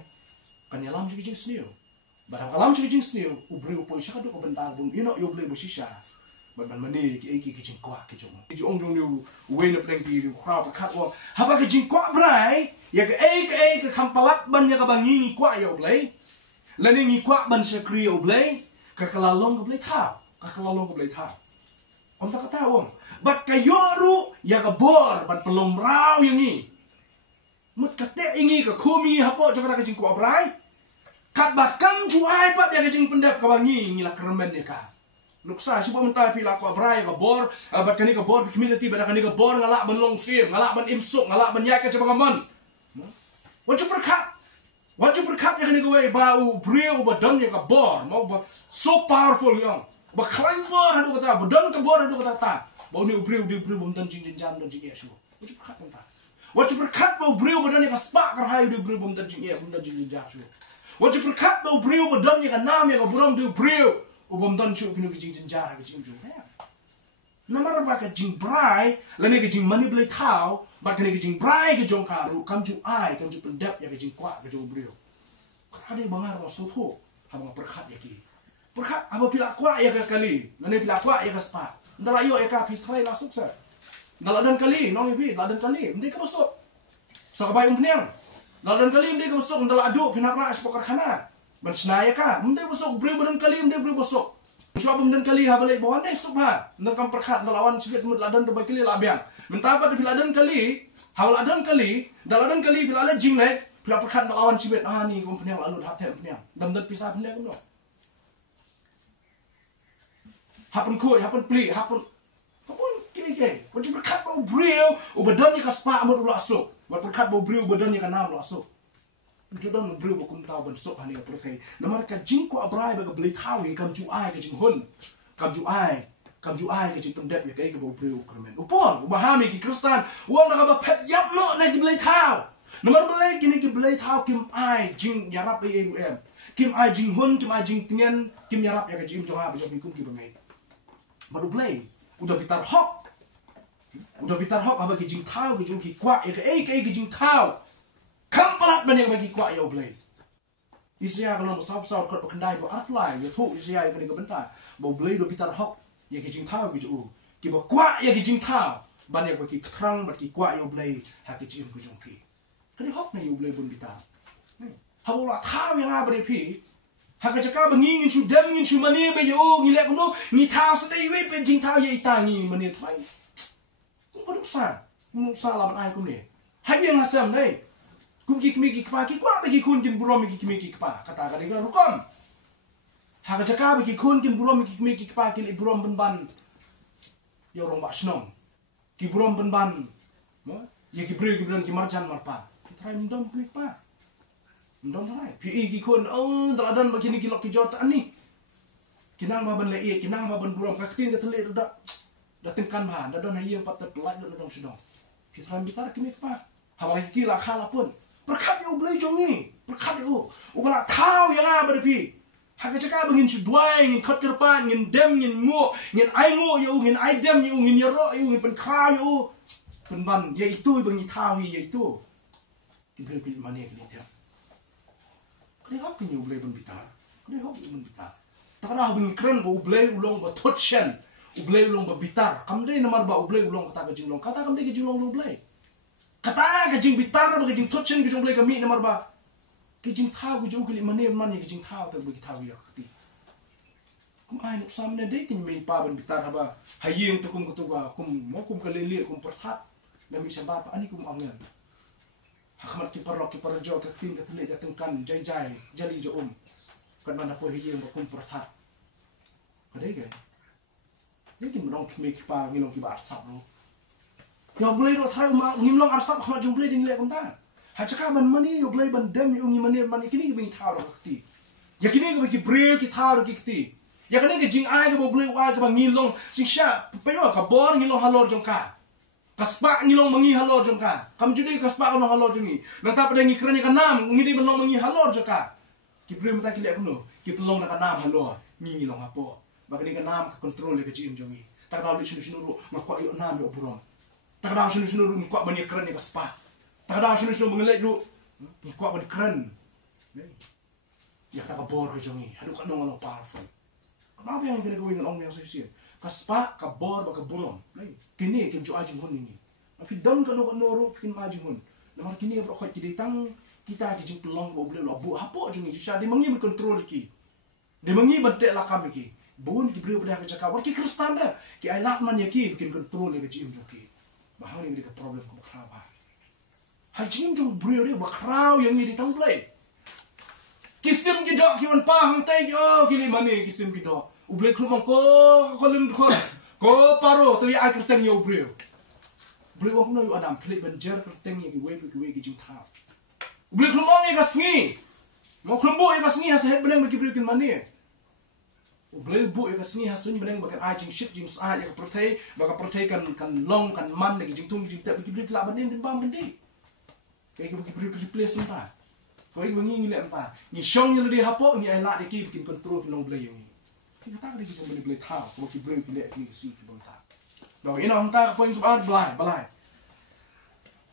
Kan ya lam ki jing sneo. Barang kalam ki jing sneo u breu po sha ka do ko benda bung ino yo ble bo shisha. Ban mani ki ki jing ko ki jong. Ki jong jong ni we na pleng ti kra pa khat wo. Ha ba ki jing ko abrai ya ka ka kampalat ban ya ka bangi kwa yo ble. Lani ngi kwa ban sekri oblay ka kalalong oblay tao ka kalalong oblay tao om ta kata wong bat kayoru ya ka bor ban pelom raw yang ni mut kate ingi ka kumi hapo jaka ka jing kwa brai kat bakam juai pat ya ka jing pendap ka bangi ngila kermen ya ka luksa sipo mentai pila kwa brai ka bor bat kani ka bor community bat kani ka bor ngalak ban long sim ngalak ban imsuk ngalak ban yak ka cabangaman wajib berkat Wajib berkat yang ni gue bau breu badan yang kabor mau so powerful yang baklan bor hadu kata badan kabor hadu kata ta bau ni breu bumtan jing jam dan jing yesu wajib berkat ta wajib berkat bau breu badan yang kaspak karhai di breu bumtan jing bumtan jing yesu wajib berkat bau breu badan yang nam yang burong di breu bumtan chu kini jing jar jing ju namar ba ka jing brai lani ka jing manipulate tau ba kini ka jing brai ka jong karu kam ju ai kam ju pendap ya ka jing kwa ka jong brio kada bangar ro soto haba berkat ya ki berkat aba pila kwa ya ka kali lani pila kwa ya ka spa ndala yo ya ka pistrai la sukses ndala dan kali no bi la dan kali ndi ka masuk sa ka bayong pniang la dan kali ndi ka masuk ndala adu pinara as pokar khana ban snaya ka ndi masuk brio dan kali ndi brio masuk Suap dan kali habalik bawan deh subha nakam perkhat dalawan sibet mud ladan do bakili labian mentapa de ladan kali hawal adan kali daladan kali bila la jinglek bila perkhat dalawan sibet ni kompeni lalu hatem peniang dam dan pisah peniang no happen koi happen pli happen ke wajib perkhat bau brio ubadan ni kaspa amud lasuk wat perkhat bau brio ubadan ni kanam lasuk Judan brio bakum tahu bensok hani perkai. Namar ka jingko abrai baga beli tawi kam ju ai ka jing hun. Kam ju ai ka jing pendep ya kai ka brio kermen. Upon ubahami ki Kristen wong na ka ba pet yap no na ki beli taw. Namar beli kini ki beli taw kim ai jing yarap ai em. Kim ai jing hun kim ai jing tingen kim yarap ya ka jing jong ha ba bikum ki bangai. Baru beli udah bitar hok. Udah bitar hok aba ki jing taw ki jing ki kwa ya ka jing taw. Kampalat banyak bagi kuat ya oblay. Isya kalau musab-sab kot berkendai bu apply ya tu isya yang kena bentar. Bau oblay do bitar hok ya kijing tahu gitu. Kiba kuat ya kijing tahu banyak bagi terang bagi kuat ya oblay hak kijing kujung ki. Kena hok na ya oblay pun bitar. Habola tahu yang apa pi. Hak cakap bengingin sudah ngin sumani be yo ngilek no ngi tahu sedai we pe jing tahu ya itangi mani tai. Kau nusa lawan ai kum ni. Hak yang asam dai. Kum ki kimi ki kpa ki kwa bagi kun kim burom ki kimi ki kpa kata ka dengar rukom ha ka jaka bagi kun kim burom ki kimi ki kpa ki burom ban yo rong ba snom ki burom ban mo ye ki bre ki bran ki marjan marpa trai mdom ki pa mdom trai pi ki kun daladan bagi ni ki lok ki jot ani kinang ba ban le e kinang ba ban burom ka skin ka tele da tingkan ba da don haye pat pelaj do dong sedong ki trai bitar kimi kpa ha ba ki la khala pun berkat yo beli jongi berkat yo ubala tahu yang apa pi hak cakap ngin sudwai ngin khot kerpan ngin dem ngin ngo ngin ai ngo yo ngin ai dem yo ngin yero yo ngin pen kha yo pen ban ya itu bengi tahu ya itu dibeli pilih mana yang dia kena hak yo beli ben bitar kena hak ben bitar takana habing kren ba ublay ulong ba totchen ublay ulong ba bitar kamde namar ba ublay ulong kata ka jinglong kata kamde ka jinglong ublay kata ka jing bitar ba ka jing totchen ka jong ublay kami namar ba ka jing thaw ka jong kili mane man ka jing thaw ta ba ki thaw ya kati kum ai no samne de kin me pa ban bitar ba hayeng to kum kutuba kum mo kum ka lele kum perhat nami samba pa ani kum angen hakmat ki parjo ka tin ka tele ka tengkan jai jali jo kan mana po hayeng ba kum perhat kadai ga ni kin rong ki me ki pa ngilong ki ba arsap no yo blay do thai ma ngilong arsap khama jong blay ding le kum ta ha chaka ban mani yo blay ban dem yo ngi mani man kini bi thaw ro kti ya kini ki breu ki thaw ro ki kti ya kan ni jing ai ka blue wa ka ngilong sing sha pe yo ka bor ngilong halor jong ka kaspa ngilong mangi halor jong ka kam judi kaspa ka halor jong ni nang ta pada ngi kran ka nam ngi di belong mangi halor jong ka ki brem ta ki le kuno ki pelong na ka nam halor ngi ngilong apo ba ka ni ka nam ka control ka jim jong ni ta ka li sunu ru ma kwa yo nam yo burom ta ka sunu ru ngi kwa bani kran ni kaspa ta ka sunu mengele ru ngi kwa bani kran ya ta ka bor ka jong ni hadu ka nong powerful. Kenapa yang kena gawin orang yang saya kaspa kabor ba kaburom kini kem jo ajing hun ni tapi dam ka no ro kin ajing hun namar kini bro khot ki tang kita ki jing pelong bo ble lo bu hapo jungi sha de mangi control ki de mangi bante la kam ki bun ki bre bre ka jaka war ki kristan da ki ai lat man ya ki bikin control ki jim jo ki bahang ni ka problem ko khaba ha jim jo bre bre ba kraw yang ni tang play kisim ki dok ki on pa hang tai yo ki li mani kisim ki dok uble klumang ko lim ko paro to ya akrten yo uble wong no yo adam klik banjer kerteng ki we ki jing tha uble klumang ni ka sngi mo klumbu e ka sngi ha se beleng ki kin mani uble bu e ka sngi ha sun beleng ba ka jing shit jing sa ya ka prothei kan long kan man ki jing tung jing te ki brik la banin din bam bandi ki replace ta kau ingin mengingi le empa ni shong yang di hapo ni ai la de ki bikin control ki long blay yang ni kita tak ada ki beli blay tha ko ki blay ki le ki si ki bon ta no ina hang ta ko ing subad balai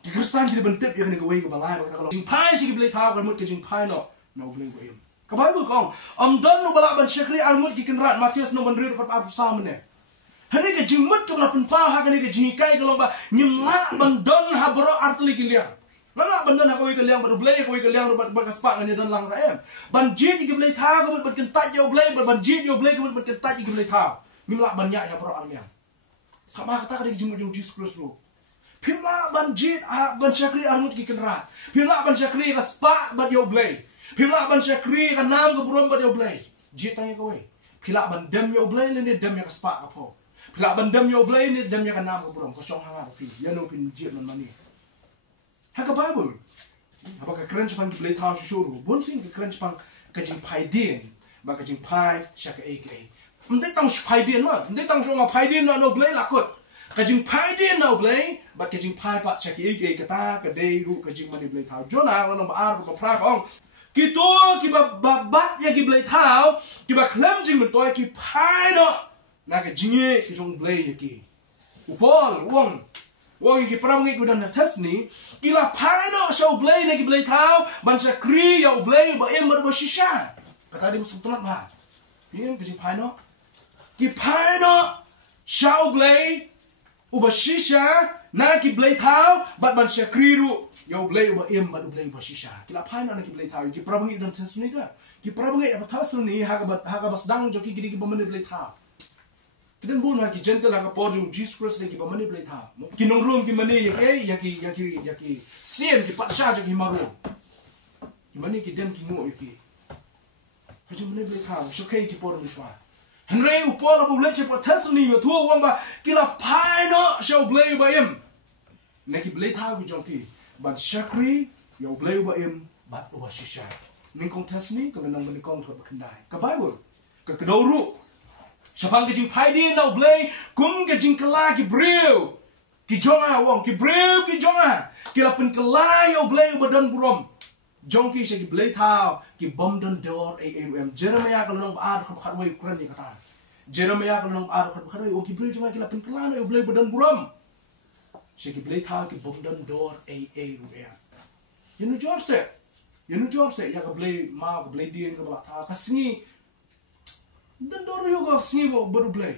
ki kristan ki ben tip yang ni ko wei ko balai ko kalau jing pai si ki blay tha ko mut ki jing pai no blay ko im ka bible kong don no bala ban shekri al mut ki kenrat matius no ban rir ko ab sam ne hani ke jing mut ko la pen pa ha ka ni ke jing kai ko lomba nyimla ban don ha bro artli ki liang Lala bandan aku ikut liang baru blay aku ikut liang baru kaspak ngani dan lang raem. Banjir ikut blay thang aku berkentat jauh blay banjir jauh blay aku berkentat ikut blay thang. Mimla banyak ya pro armian. Sama kata kada jemu jemu Jesus Kristus. Pimla banjir ban syakri armut ki kenrat. Pimla ban syakri kaspak bat jauh blay. Pimla ban syakri kan nam ke buron bat jauh blay. Jit tanya kowe. Pila ban dem jauh blay ni dem ya kaspak apa. Pila ban dem jauh blay ni dem ya kan nam ke buron kosong hangat pi. Ya no pin jit man mani. Haka Bible. Apakah keren cepang ki blay thaw shuru. Bon sing ki keren cepang kajing pai din. Ba kajing pai syaka aka. Ndek tang pai din ma. Ndek tang shonga pai din no blay lakot. Kajing pai din no blay. Ba kajing pai pa syaka aka kata ka dei ru kajing mani blay thaw. Jona no ba ar ko pra kong. Kitu ki ba ya ki blay thaw. Ki ba klem jing men toy ki pai no. Na kajing ki jong blay ya ki. Upol wong Wong ki pram ngi gudan tas ni kila pano show blay na ki blay tau ban sa kri ya blay ba em ba shisha kata di musutlat ba yin ki pano show blay uba shisha na ki blay tau ban sa kri ru ya blay ba em ba blay ba shisha kila pano na ki blay tau ki pram ngi gudan tas ni ka ki pram ngi apa tas ni ha ga bas dang jo ki ki ba man blay tau Kita pun lagi gentle lagi podium Jesus Christ lagi pemani boleh tahu. Kinong room kimani ya ki siem ki pasha jadi maru. Kimani ki dem kingo ki. Macam mana boleh tahu? Sukai ki podium swa. Henry upor boleh cepat tesni yo tuh uang ba kila paino show boleh ba em. Neki boleh tahu ki jongki. But shakri yo boleh ba em but uba shisha. Ningkong tesni kalau nang menikong tu berkendai. Ke Bible ke kedoru. Siapang kejing pai din na blay kum kejing kela ki brew ki jonga wong ki brew ki jonga ki lapin kela yo blay badan burom jongki se ki blay tau ki bom don dor aam Jeremiah kalau nang ad khat wai Quran ni kata Jeremiah kalau nang ad khat wai ki brew jonga ki lapin kela yo blay badan burom se ki blay tau ki bom don dor aam yenu jorse ya ka blay ma ka blay din ka ba ta ka singi Dan dor yo ga singi baru play.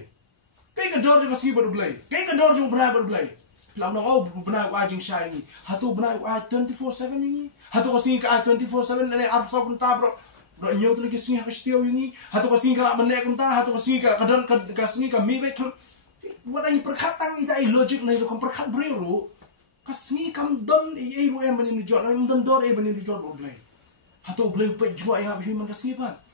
Kai ka dor ga singi baru play. Kai ka dor jo bra baru play. Lam nang au bna wa jing sha ni. Hatu bna wa 24/7 ni. Hatu ka singi ka 24/7 le ar so kun ta bro. Bro nyo tu lagi singi ha stio ni. Hatu ka singi ka menek kun ta, hatu ka singi ka kadon ka singi ka mi be. What any perkatang ita ay logic na ito kung perkat bro. Kasi kam don ay ro em bani jot ang don dor ay bani jot baru play. Hatu play pe jua yang abi man kasi pa.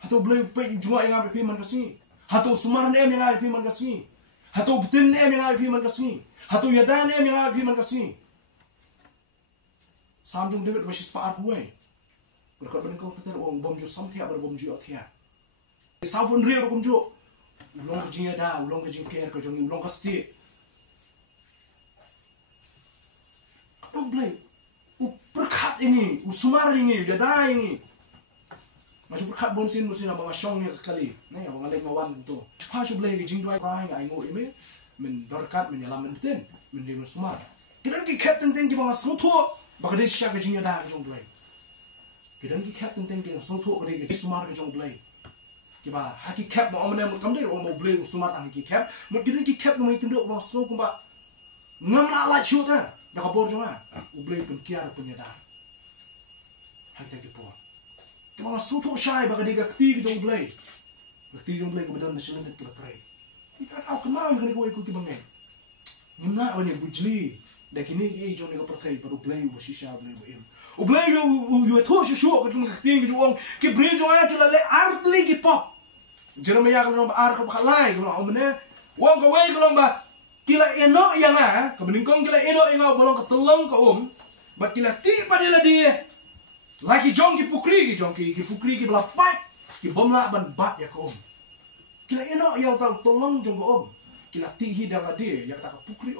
Hatu blue pe jua yang abi man kasi. Hatu sumar em yang abi man kasi. Hatu butin em yang abi man kasi. Hatu yadan em yang abi man kasi. Samjung David basis pa arway. Berkat bani kau kata orang bom ju samthia ber bom ju athia. Sabun rio kum ju. Ulong kejing ada, ulong kejing care kejongi ulong kasti. Kau blue. Berkat ini, sumar ini, yadan ini. Macam berkat bonsin abang asyong ni kali, ni abang alek ngawan tu. Cepat cuba lagi jing dua orang yang ingat ini, men berkat menyalam mentin, mendiam semar. Kita ni captain tengki bang asal tu, bagi dia siapa jing ada jong dua. Kita ni captain tengki asal tu bagi dia semar jong dua. Kita haki cap mau mana kamu dia orang mau beli semar haki cap, kita ni cap mau ikut bang asal tu bah ngamla lah ciut ah, dah kabur jong ah, beli pun kiar punya dah. Haki tak kipur. Mga suto siya, baka di kakti jong blay. Kakti jong blay, kebetulan nasional dan kebetulan. Kita tahu kenal yang kau ikuti bangay. Ngimna ba ni bujli. Dah kini kaya jong ni kepercaya, baru blay u shisha blay u im. U blay u to shisho kat mga kakti jong ki blay jong ay kila le artli ki pop. Jeremia kalau ba ar ka bakalay, kalau omne, wong kaway kalau ba kila eno yang ah, kebeningkong kila eno yang bolong ketulong ka ba kila ti pa dila dia. Lagi jong ki pukri ki belapai ki bomla ban bat ya ko kila eno ya ta tolong jong ko kila tihi daga dia ya kata pukri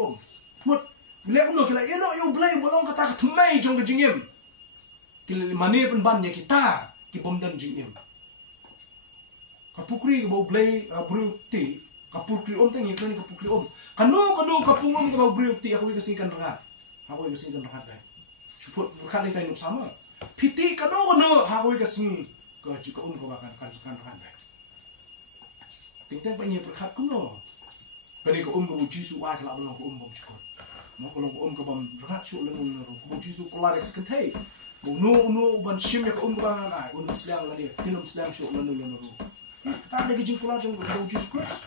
mut le no kila eno yo blai bolong kata thmai jong jingim kila mane ban ya kita ki bom dan jingim ka pukri bo blai bru ti ka pukri tang ya ka pukri kanu ka pungum ka bru ti aku kasihkan rahat dai support rahat ni kain sama piti kado hakoi kasih ke juga kau bahkan kan baik. Tinggal banyak berkat kuno. Kali kau kau jisu wah kelak belum kau bom cukup. Mau kalau kau bom berkat cukup lengan kau jisu keluar ke kentai. Mau nu ban sim ya kau bahkan ay sedang lagi tinum sedang cukup lengan. Tak ada kijing keluar jeng kau jisu Kristus.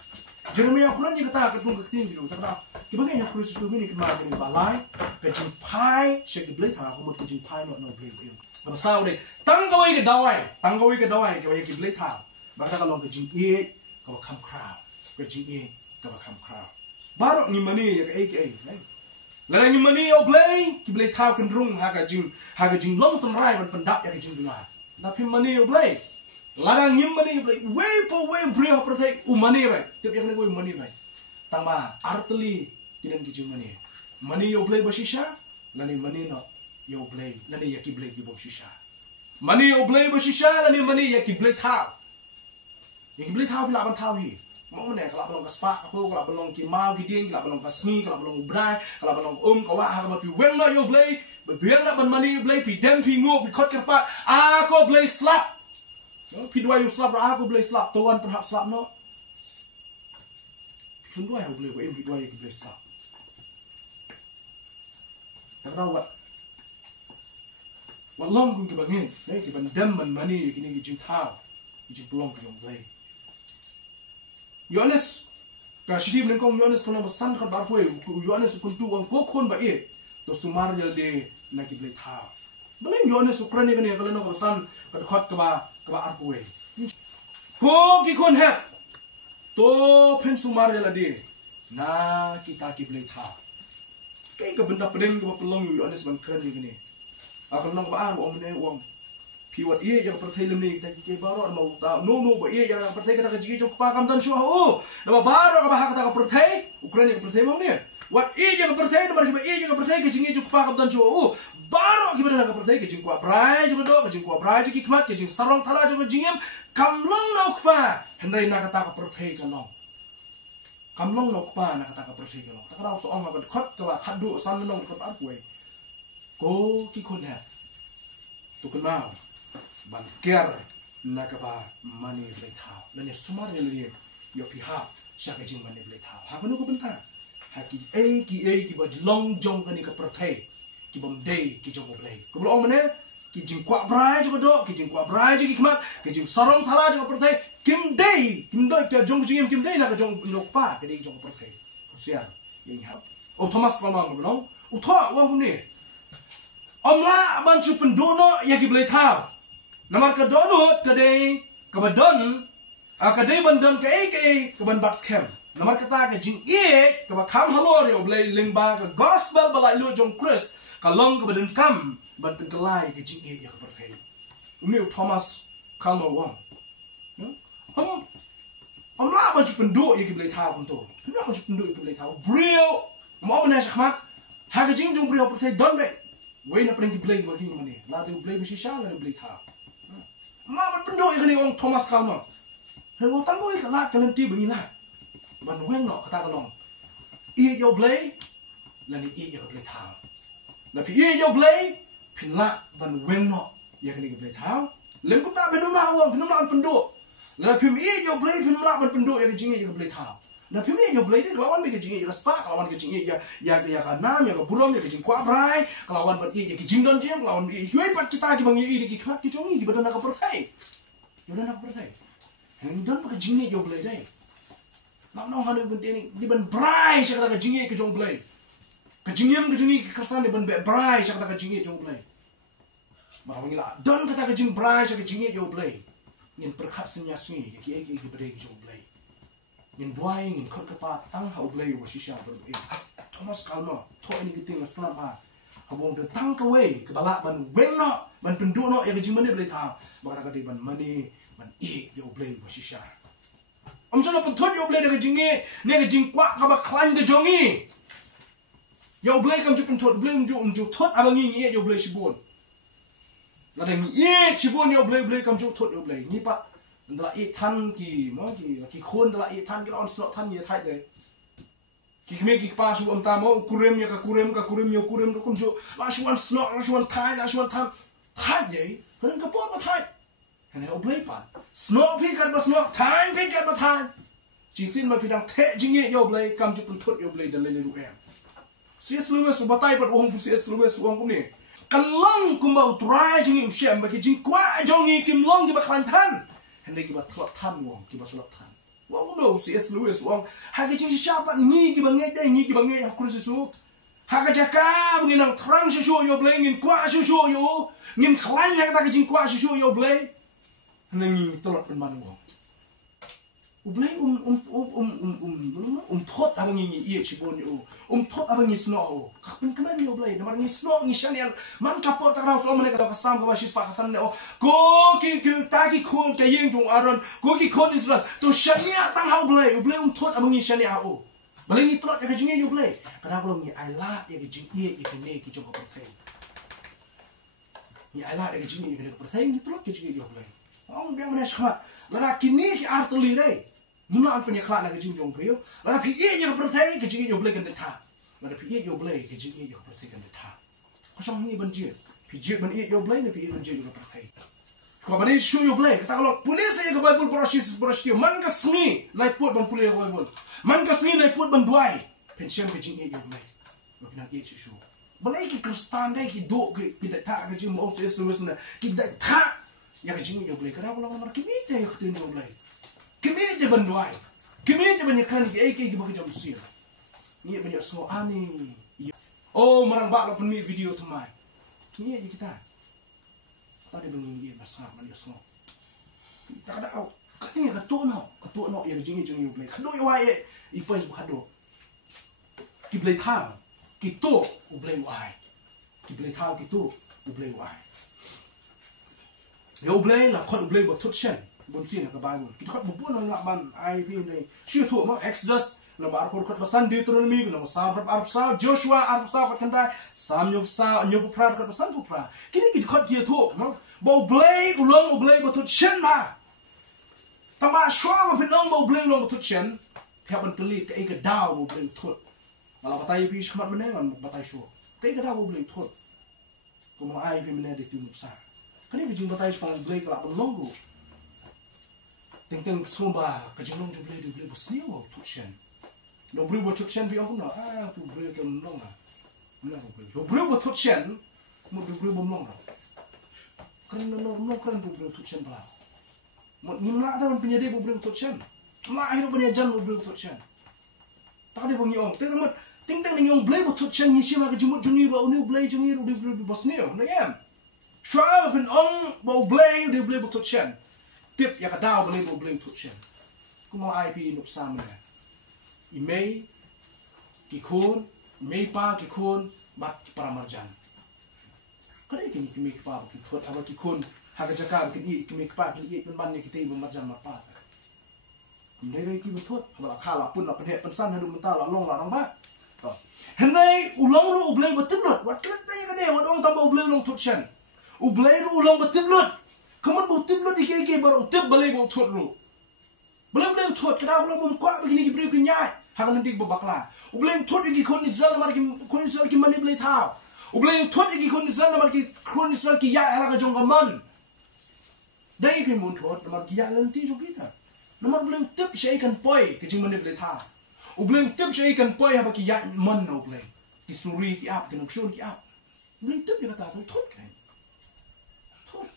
Jeremia kulan juga tak ketung keting gitu. Tak Kibagay yang Kristus tu ni kemana ni balai, kejing pai, syek dibeli thang aku mut kejing pai no beli beli. Bersau deh, tanggawai ke dawai, kibagay kibeli thang. Bahkan kalau kejing kau kam crowd, kejing kau kam crowd. Baru ni mani ya ke, lalu ni mani au kibeli thang kendrung kejing long temrai pendap ya kejing dengar. Tapi mani au larang ni mani way beri apa percaya umani baik, tiap yang ni umani baik. Tamba artli kinan kijing mani yo play bashisha lani mani no yo play lani yaki play ki bashisha mani yo play bashisha lani mani yaki play thao pila ban thao hi mo mane kala balong kaspa ako kala balong ki mau ki ding kala balong kasni kala balong brai kala balong kawa ha ma pi wen no yo play biang na ban mani play pi dem pi ngo pi khot kerpa ako play slap pi dua yo slap ako play slap tuan perhap slap no Kedua yang boleh buat kedua yang boleh stop. Tak tahu what long kung kebangin, kebandam man mani kini kijing tau, kijing pelong kijing boleh. Yohanes, kasih dia kong Yohanes kalau besan kat barpoe, Yohanes kuntu ang kokon ba to sumar jalde nak boleh tau. Boleh Yohanes ukuran ni kalau nak besan kat khot keba arpoe. Ko kikon hat. To pen sumar jala di na kita ki boleh tahu kayak ke benda pedeng ke pelong yu ada seban keren ni akan nang ba om ne wong piwat ye yang pertai lemni kita ki baro mau tahu no ba ye yang pertai kata ji jo pa kam dan shu na baro ka ba kata ka pertai ukuran yang pertai mau ni wat ye yang pertai na ba ye yang pertai ke ji jo pa kam dan shu baro ki benda ka pertai ke jing kwa brai jo do ke jing kwa brai ki kmat ke jing sarong thala jo jingem kamlong nok pa hendai na kata ka pertai kanong kamlong nok pa na kata ka pertai kanong tak raw so ong ka khot ka khadu san nong ka pa kuai ko ki kon ha tu kenal ban ker nakaba money blay thao dan ya semua dia yo pihak siapa jing money blay thao ha kono ko benta ha ki ba long jong kani ka perthai ki bom day ki jong blay ko blong mane ki jing kwa brai jo do ki jing kwa brai jo ki khmat ki jing sarong thala jo perthai kim day ka jong jing kim day na ka jong lok pa ka dei jong perthai ko sia yang ha o thomas palma ko blong u tho wa ni omla ban chu pendono ya ki blay thao nama ka donut ka dei ka badon ka dei bandon ka ka ban bat scam nama kata ka jing ka ba kham halo re oblay lingba ka gospel balai lu jong chris ka long ka badon kam ban pen kalai ka jing ya ka perfect umi thomas kalma wang la ban chu pendo ya ki blay thao kun to la ban chu pendo ya ki blay thao brio mo bana shkhmat ha ka jing jong brio perfect don be we na pring ki blay ba ki mane la de blay bi shisha la de blay thao ma ban pendo ya ni wang thomas kalma he wo tang ko ka la ka len ti bi na ban wen no kata ka long yo blay la ni yo blay thao la pi yo blay pin la ban wen no ya ka ni blay thao lem ko ta ben ma wang pin ma pendo la pi yo blay pin ma ban pendo ya ka jing ya ka blay thao na pi yo blay de lawan me ka jing ya ka spa lawan ka jing ya ka nam ya ka burom ya ka jing kwa brai lawan ban ya ka jing don jing lawan yoi pat kita ki bang yi ki khat ki chong ki badan ka perthai yo dan ka perthai hang don ka jing yo blay dai nak nong hanu bunte ni di ban brai sakata ka jing ka jong blay ka jing ka kersan di ban brai sakata ka jing jong blay ma ngila don kata ka jing brai sakata jing yo blay ngin perkhat senya sui ki brai jong blay ngin buai ngin khot ka pa tang hau blay wa shisha ber thomas kalma tho ni kiting na stra ma habong de tang ka we ka bala ban wen no ban pendu no ya ka jing mane blay tha ba ka de ban mani ban yo blay wa shisha om sana pentot yo blay de ka jing ne ka jing kwa ka ba klan de jongi yo blay kam ju pentot blay ju thot abangi yo blay sibon la de sibon yo blay kam ju thot yo blay ni pa ndala than ki mo ki khon ndala than ki on slot than ye thai de ki me ki pa su om ta mo kurem ya ka kurem yo kurem kum ju la suan slot la suan thai la suan tham thai ye kan ka pot ma thai han yo blay pa snot pi kan ba snot thai pi kan ba thai chi sin ma pi dang the jing yo blay kam ju pentot yo blay de le ru em cs lewis batai pat wong cs lewis wong kum ni kan long kum ba utrai jing u shem ba ki jing kwa jongi kim long ki ba khan than han ki ba thlot than wong ki ba thlot than wong no cs lewis wong ha ki jing sha pa ni ki ba ngai dai ni ki ba ngai ha kru su ha ka jaka ngin nang thrang shu yo blay ngin kwa shu yo ngin khlan ha ka jing kwa shu yo blay han ngi thlot pen man wong ublay thot abang ngi chibon thot abang ngi snow kapin kaman yo blay namar ngi snow ngi shanian man kapot takraw so man ka sam ka shis pa kasan ne ko ki ta ki khon ka yeng jong aron ko ki khon isra to shania tang ha blay thot abang ngi shania blay ngi trot ka jingi yo blay kada ko ngi ai la ya ki jingi ye ki ne ki jong ko thai ni ai la ya ki jingi ye ko thai ngi trot ki jingi yo blay ong bang mana shkha la kini ki artli dai nima an punya khala na ka jing jong prio la pi ye yo perthai ka jing yo blay kan ta la pi ye yo blay ka jing yo perthai kan ta ko song ni ban je pi je ban ye yo blay na pi ye ban je yo perthai ko ban shu yo blay ka lo pulis ye ka bible brashio man ka smi nai put ban pulis ko bible man ka smi nai put ban duai pension ka jing yo blay lo kina ye shu balai ki kristan dai ki do ki da ta ka jing mo se service na ki da ta ya ka jing yo blay ka lo mar ki ni te yo tin yo blay Kemete banduai, kemete banyak kan ki bagi jam sir. Ni banyak semua ani. Oh marang bak lo penmi video temai. Ni aja kita. Tadi bengi dia besar banyak semua. Tak ada au. Katanya ketua no yang jingi play. Kado yo wae. Ipa is kado. Ki play tham. Ki to u play wae. Ki play tham ki to u play wae. Yo play la khot u play bo thut shen. Bun sin ka Bible kita khot bu pun la ban ai pi nei shu thu ma Exodus la bar khot khot basan Deuteronomy la sam khot arab sa Joshua arab sa khot kan dai sam nyop sa nyop pra khot basan pu pra kini kita khot dia thu ma bo blay ulong blay bo thu chen ma ta ma shwa ma pin long bo blay long bo thu chen phya ban tli ka ai ka daw bo blay thu la batai pi khmat mane man batai shu kai ka daw bo blay thu ko ma ai pi mane de tu sa kani ka jing batai spang blay ka la long go Teng sumba kajinglong juble bosni wo tuchen. No blu bo tuchen bi ông no tu blu ke mlong na. Mla bo blu bo tuchen mo blu bo mlong na. Kan no kan blu tuchen ba. Mo nimla ta punya de blu tuchen. Ma hidup punya jan blu tuchen. Tak ada bunyi ong. Tengok ting yang blu bo tuchen ni siapa ke jumut juni ba unu blu juni blu bosni no yam. Shwa pen ong bo blu bo tuchen. Tip ya kadau blu tuchen. Kuma IP nuk sama ya. Imei kikun, imei pa kikun bat para marjan. Kada kini kimi pa kikun apa kikun haga jaka kini kimi pa kini penban ni kita ibu marjan mapa. Ndai ki betul habala khala pun la penhet pensan hadu mental la long la rong ba. Henai ulang ru ublei betul wat kelata ya kade wat ong tambah ublei long tuchen. Ublei ru ulang betul. Kamu betul iki baru tip balai betul ru. Belum thot kada belum kwa begini ki beri kenyai hakan nanti babakla ubelem thot igi kon Israel mar ki mani blai tha ubelem thot igi kon Israel mar ki kon Israel ki ya ala ka jong man dai ki mun thot mar ki ya nanti jo kita nomor belum tip syai kan poi ke jing mani blai tha ubelem tip syai kan poi ha ki ya man no blai ki suri ki ap ki nokshon ki ap belum tip ya kata thot kan thot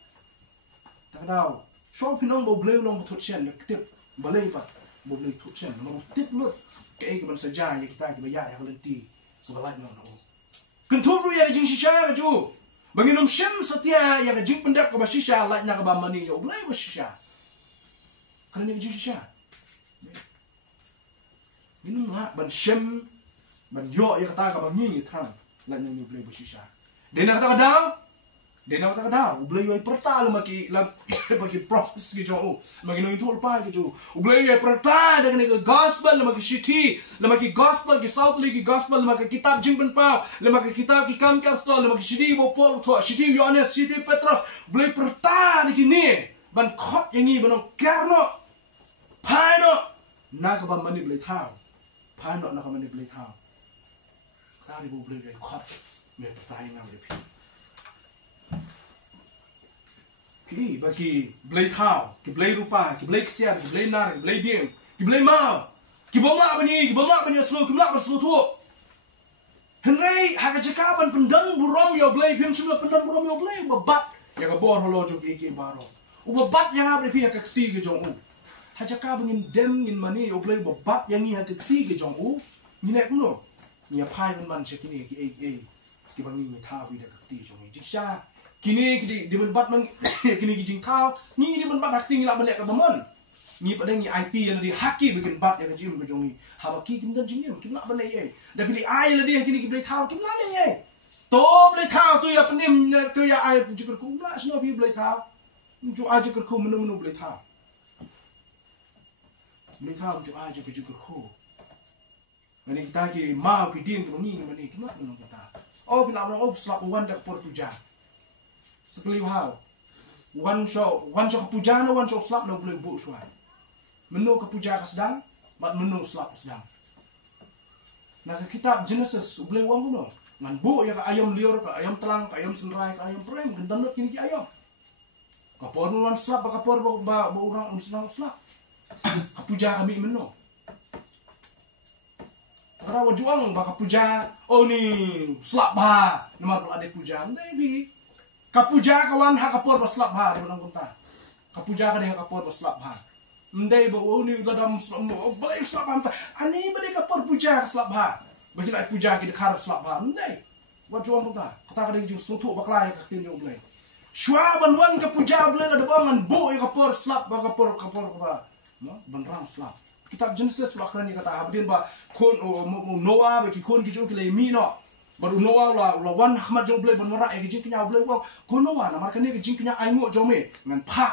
tak dau so pinong bo blai long thot chen tip balai pat boleh tuchen nomor tip lut ke ban saja ya kita ki bayar ya lenti sebelah no kentu ya jing shisha ju bagi nom shem setia ya jing pendak ke shisha la na ka ba mani yo boleh ba shisha kan ni jing shisha minum ha ban shem ban yo ya kata ka ba ni thang la ni boleh ba shisha dena kata kadang dena kata kadang boleh yo pertal maki la bagi prophes ki jo magi no itu pa ki jo boleh yo pertal dengan ke gospel maki shiti maki gospel ki south league gospel maki kitab jingben pa maki kitab ki kam ki astol maki shiti bo pol to shiti yohanes shiti petrus boleh pertal ki ni ban khot yang ni ban karno phano na ka ba mani boleh thao phano na ka mani boleh thao tadi bo boleh khot me pertai na boleh ki bagi blai thao ki blai rupa ki blai ksian ki blai nar ki blai diem ki blai mau ki bomla bani aslo ki mla aslo thu henrei haga jakaban pendang burom yo blai phim sumla pendang burom yo blai babat ya ka bor holo jo ki baro babat yang abre pi ka kti ke jong u hajaka bangin dem ngin mani yo blai babat yang ni ha ka kti ke jong u ni nek no ni apai man chekini ki ki bangi ni tha wi da ka kti jong ni jiksha kini di benbat mang kini kijing kau ni di benbat hakti ngila balik ke bamon ni pada ni IT yang di haki bikin bat yang jim bejongi habaki kim dan jingim kim nak balik ye dah pilih ai lah dia kini boleh tahu kim nak ye to boleh tahu tu ya penim tu ya ai juga ku lah semua boleh tahu ju aja kerku menu boleh tahu ju aja juga ku mani kita ki mau ki ding tu ni mani kim nak menu kita oh bila orang slap wan dak por tuja sekali wow one show kepuja no one show slap no boleh bu suai menu kepuja ke sedang mat menu slap sedang nah kitab Genesis boleh wang no man bu ya ke ayam liur ke ayam telang ke ayam senrai ke ayam prem gendanut kini ki ayam kapor nuan slap kapor ba orang senang slap kepuja kami menu kada wajuang ba kepuja oh ni slap ba nama ada puja maybe kapuja kawan ha kapor baslap ha di benang kunta kapuja ka dia kapor baslap ha ndai ba ni dadam balai slap ha ani balai kapor puja ka slap ha baji lai puja ki dekhar slap ha ndai wa juang kunta kata ka dia sutu bakla ka tin jo blai shwa ban wan kapuja blai da bangan bo ya kapor slap ba kapor ba ban ram slap kitab Genesis wa krani kata abdin ba kon Noah ba ki kon ki jo ki lai mi no baru Noah la wan Ahmad jo blai ban mara e jing knya blai wang ko Noah na markane ke jing knya ai ngo jo me ngan pha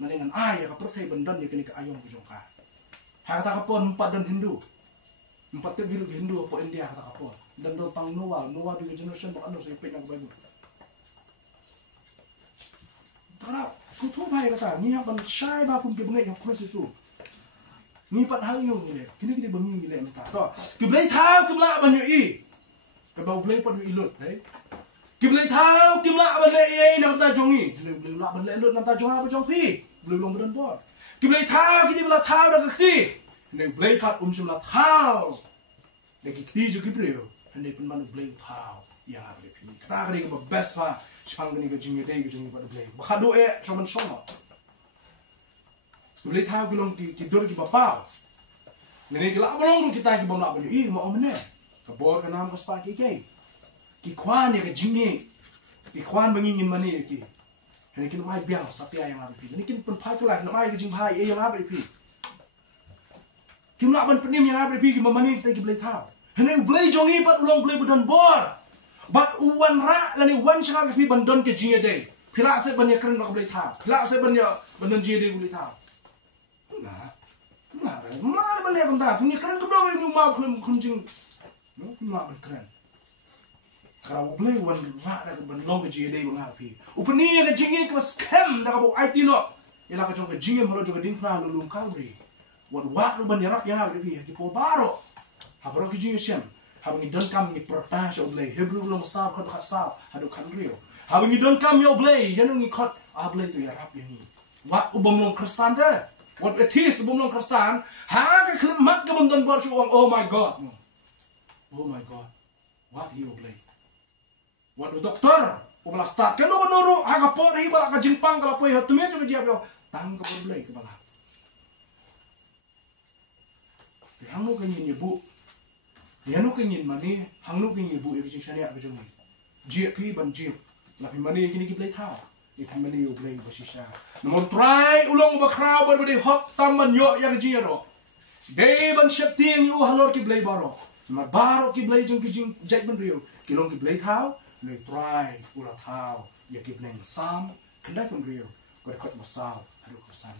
na dengan ai ka pertai bandan ni ke ayong ko jongka ha kata kapon 4 dan Hindu 4 te biru Hindu apa India kata kapon dan do tang Noah di generation bak ando sai pe nang Bible tara futu bai kata ni ban shai ba pun ke bengai ko sesu ni pat hang yo ni le kini kita bengi ni le mata to ke blai thau ke la ban yo i cái bầu blei pun ilut đấy kim blei thao kim lạ bên lệ nam ta chong ni blei lạ bên lệ luôn nam ta chong ha bên chong phi blei long bên bot ki blai thao ki di bela thao da ki ne blai khat shimla thao de ki ju ki breu ne pen man blai thao ya le pi kata kare ko best fa chang ni ko jing de ko jing ba blai ba khado e choman shoma blai thao ki long ki dor ki ba pa ne ki la bolong kita ki bom la beli i mo omne ka bor ka nam ko spa ki kwan ya ka jingi ki kwan bangi ngin mani ki ne ki mai biang sapia yang abi ne ki pun phai tula ne mai ki jing phai e yang abi pi ki na ban penim yang abi pi ki mani kita ki blai thao ne blai jongi pat ulong blai budan bor bat uwan ra la ni wan changa abi pi ban don ke jingi de phila se ban ya kren ba blai thao phila se ban ya ban don ji de blai thao na ban le ban ta punya kren ko do ni ma kun jing no kun ma ban kren kalau boleh wan ra da ban long ke ji de bang api upani ya jingi ke scam da ka IT no ya la ka jong ke jingi mo jong ding na lu ka ri wan wa lu ban ya rak ya abi ki po baro ha baro ki jingi sem ha ngi don kam ni prota sho blay hebru lo sa ka ka sa ha do kan rio ha ngi don kam yo blay ya ngi khot a blay tu ya rap ya ni wa ubom long kristan da what atheist ubom long kristan ha ka klim mat ka bom don bor shu oh my god what he blay waduh dokter, pula start kan nuru agak por hi bala ka jingpang kalau poi hatu me juga dia tang ka boleh ke bala. Hang nu kan yin yebu. Ya nu kan yin mani, hang nu kan yebu ya syariat ke jong. Jie pi ban jie. La pi mani kini ki play tau. Ni pi mani yo play basisha. Nomor try ulong ba crowd berbedi hot taman yo ya jie ro. Dei ban shakti yang yu halor ki play baro. Nomor baro ki play jong ki jing jai ban rio. Kilong ki play tau. Le try ulah tahu ya ki bleng sam kendai pun rio ko kot masal adu kesan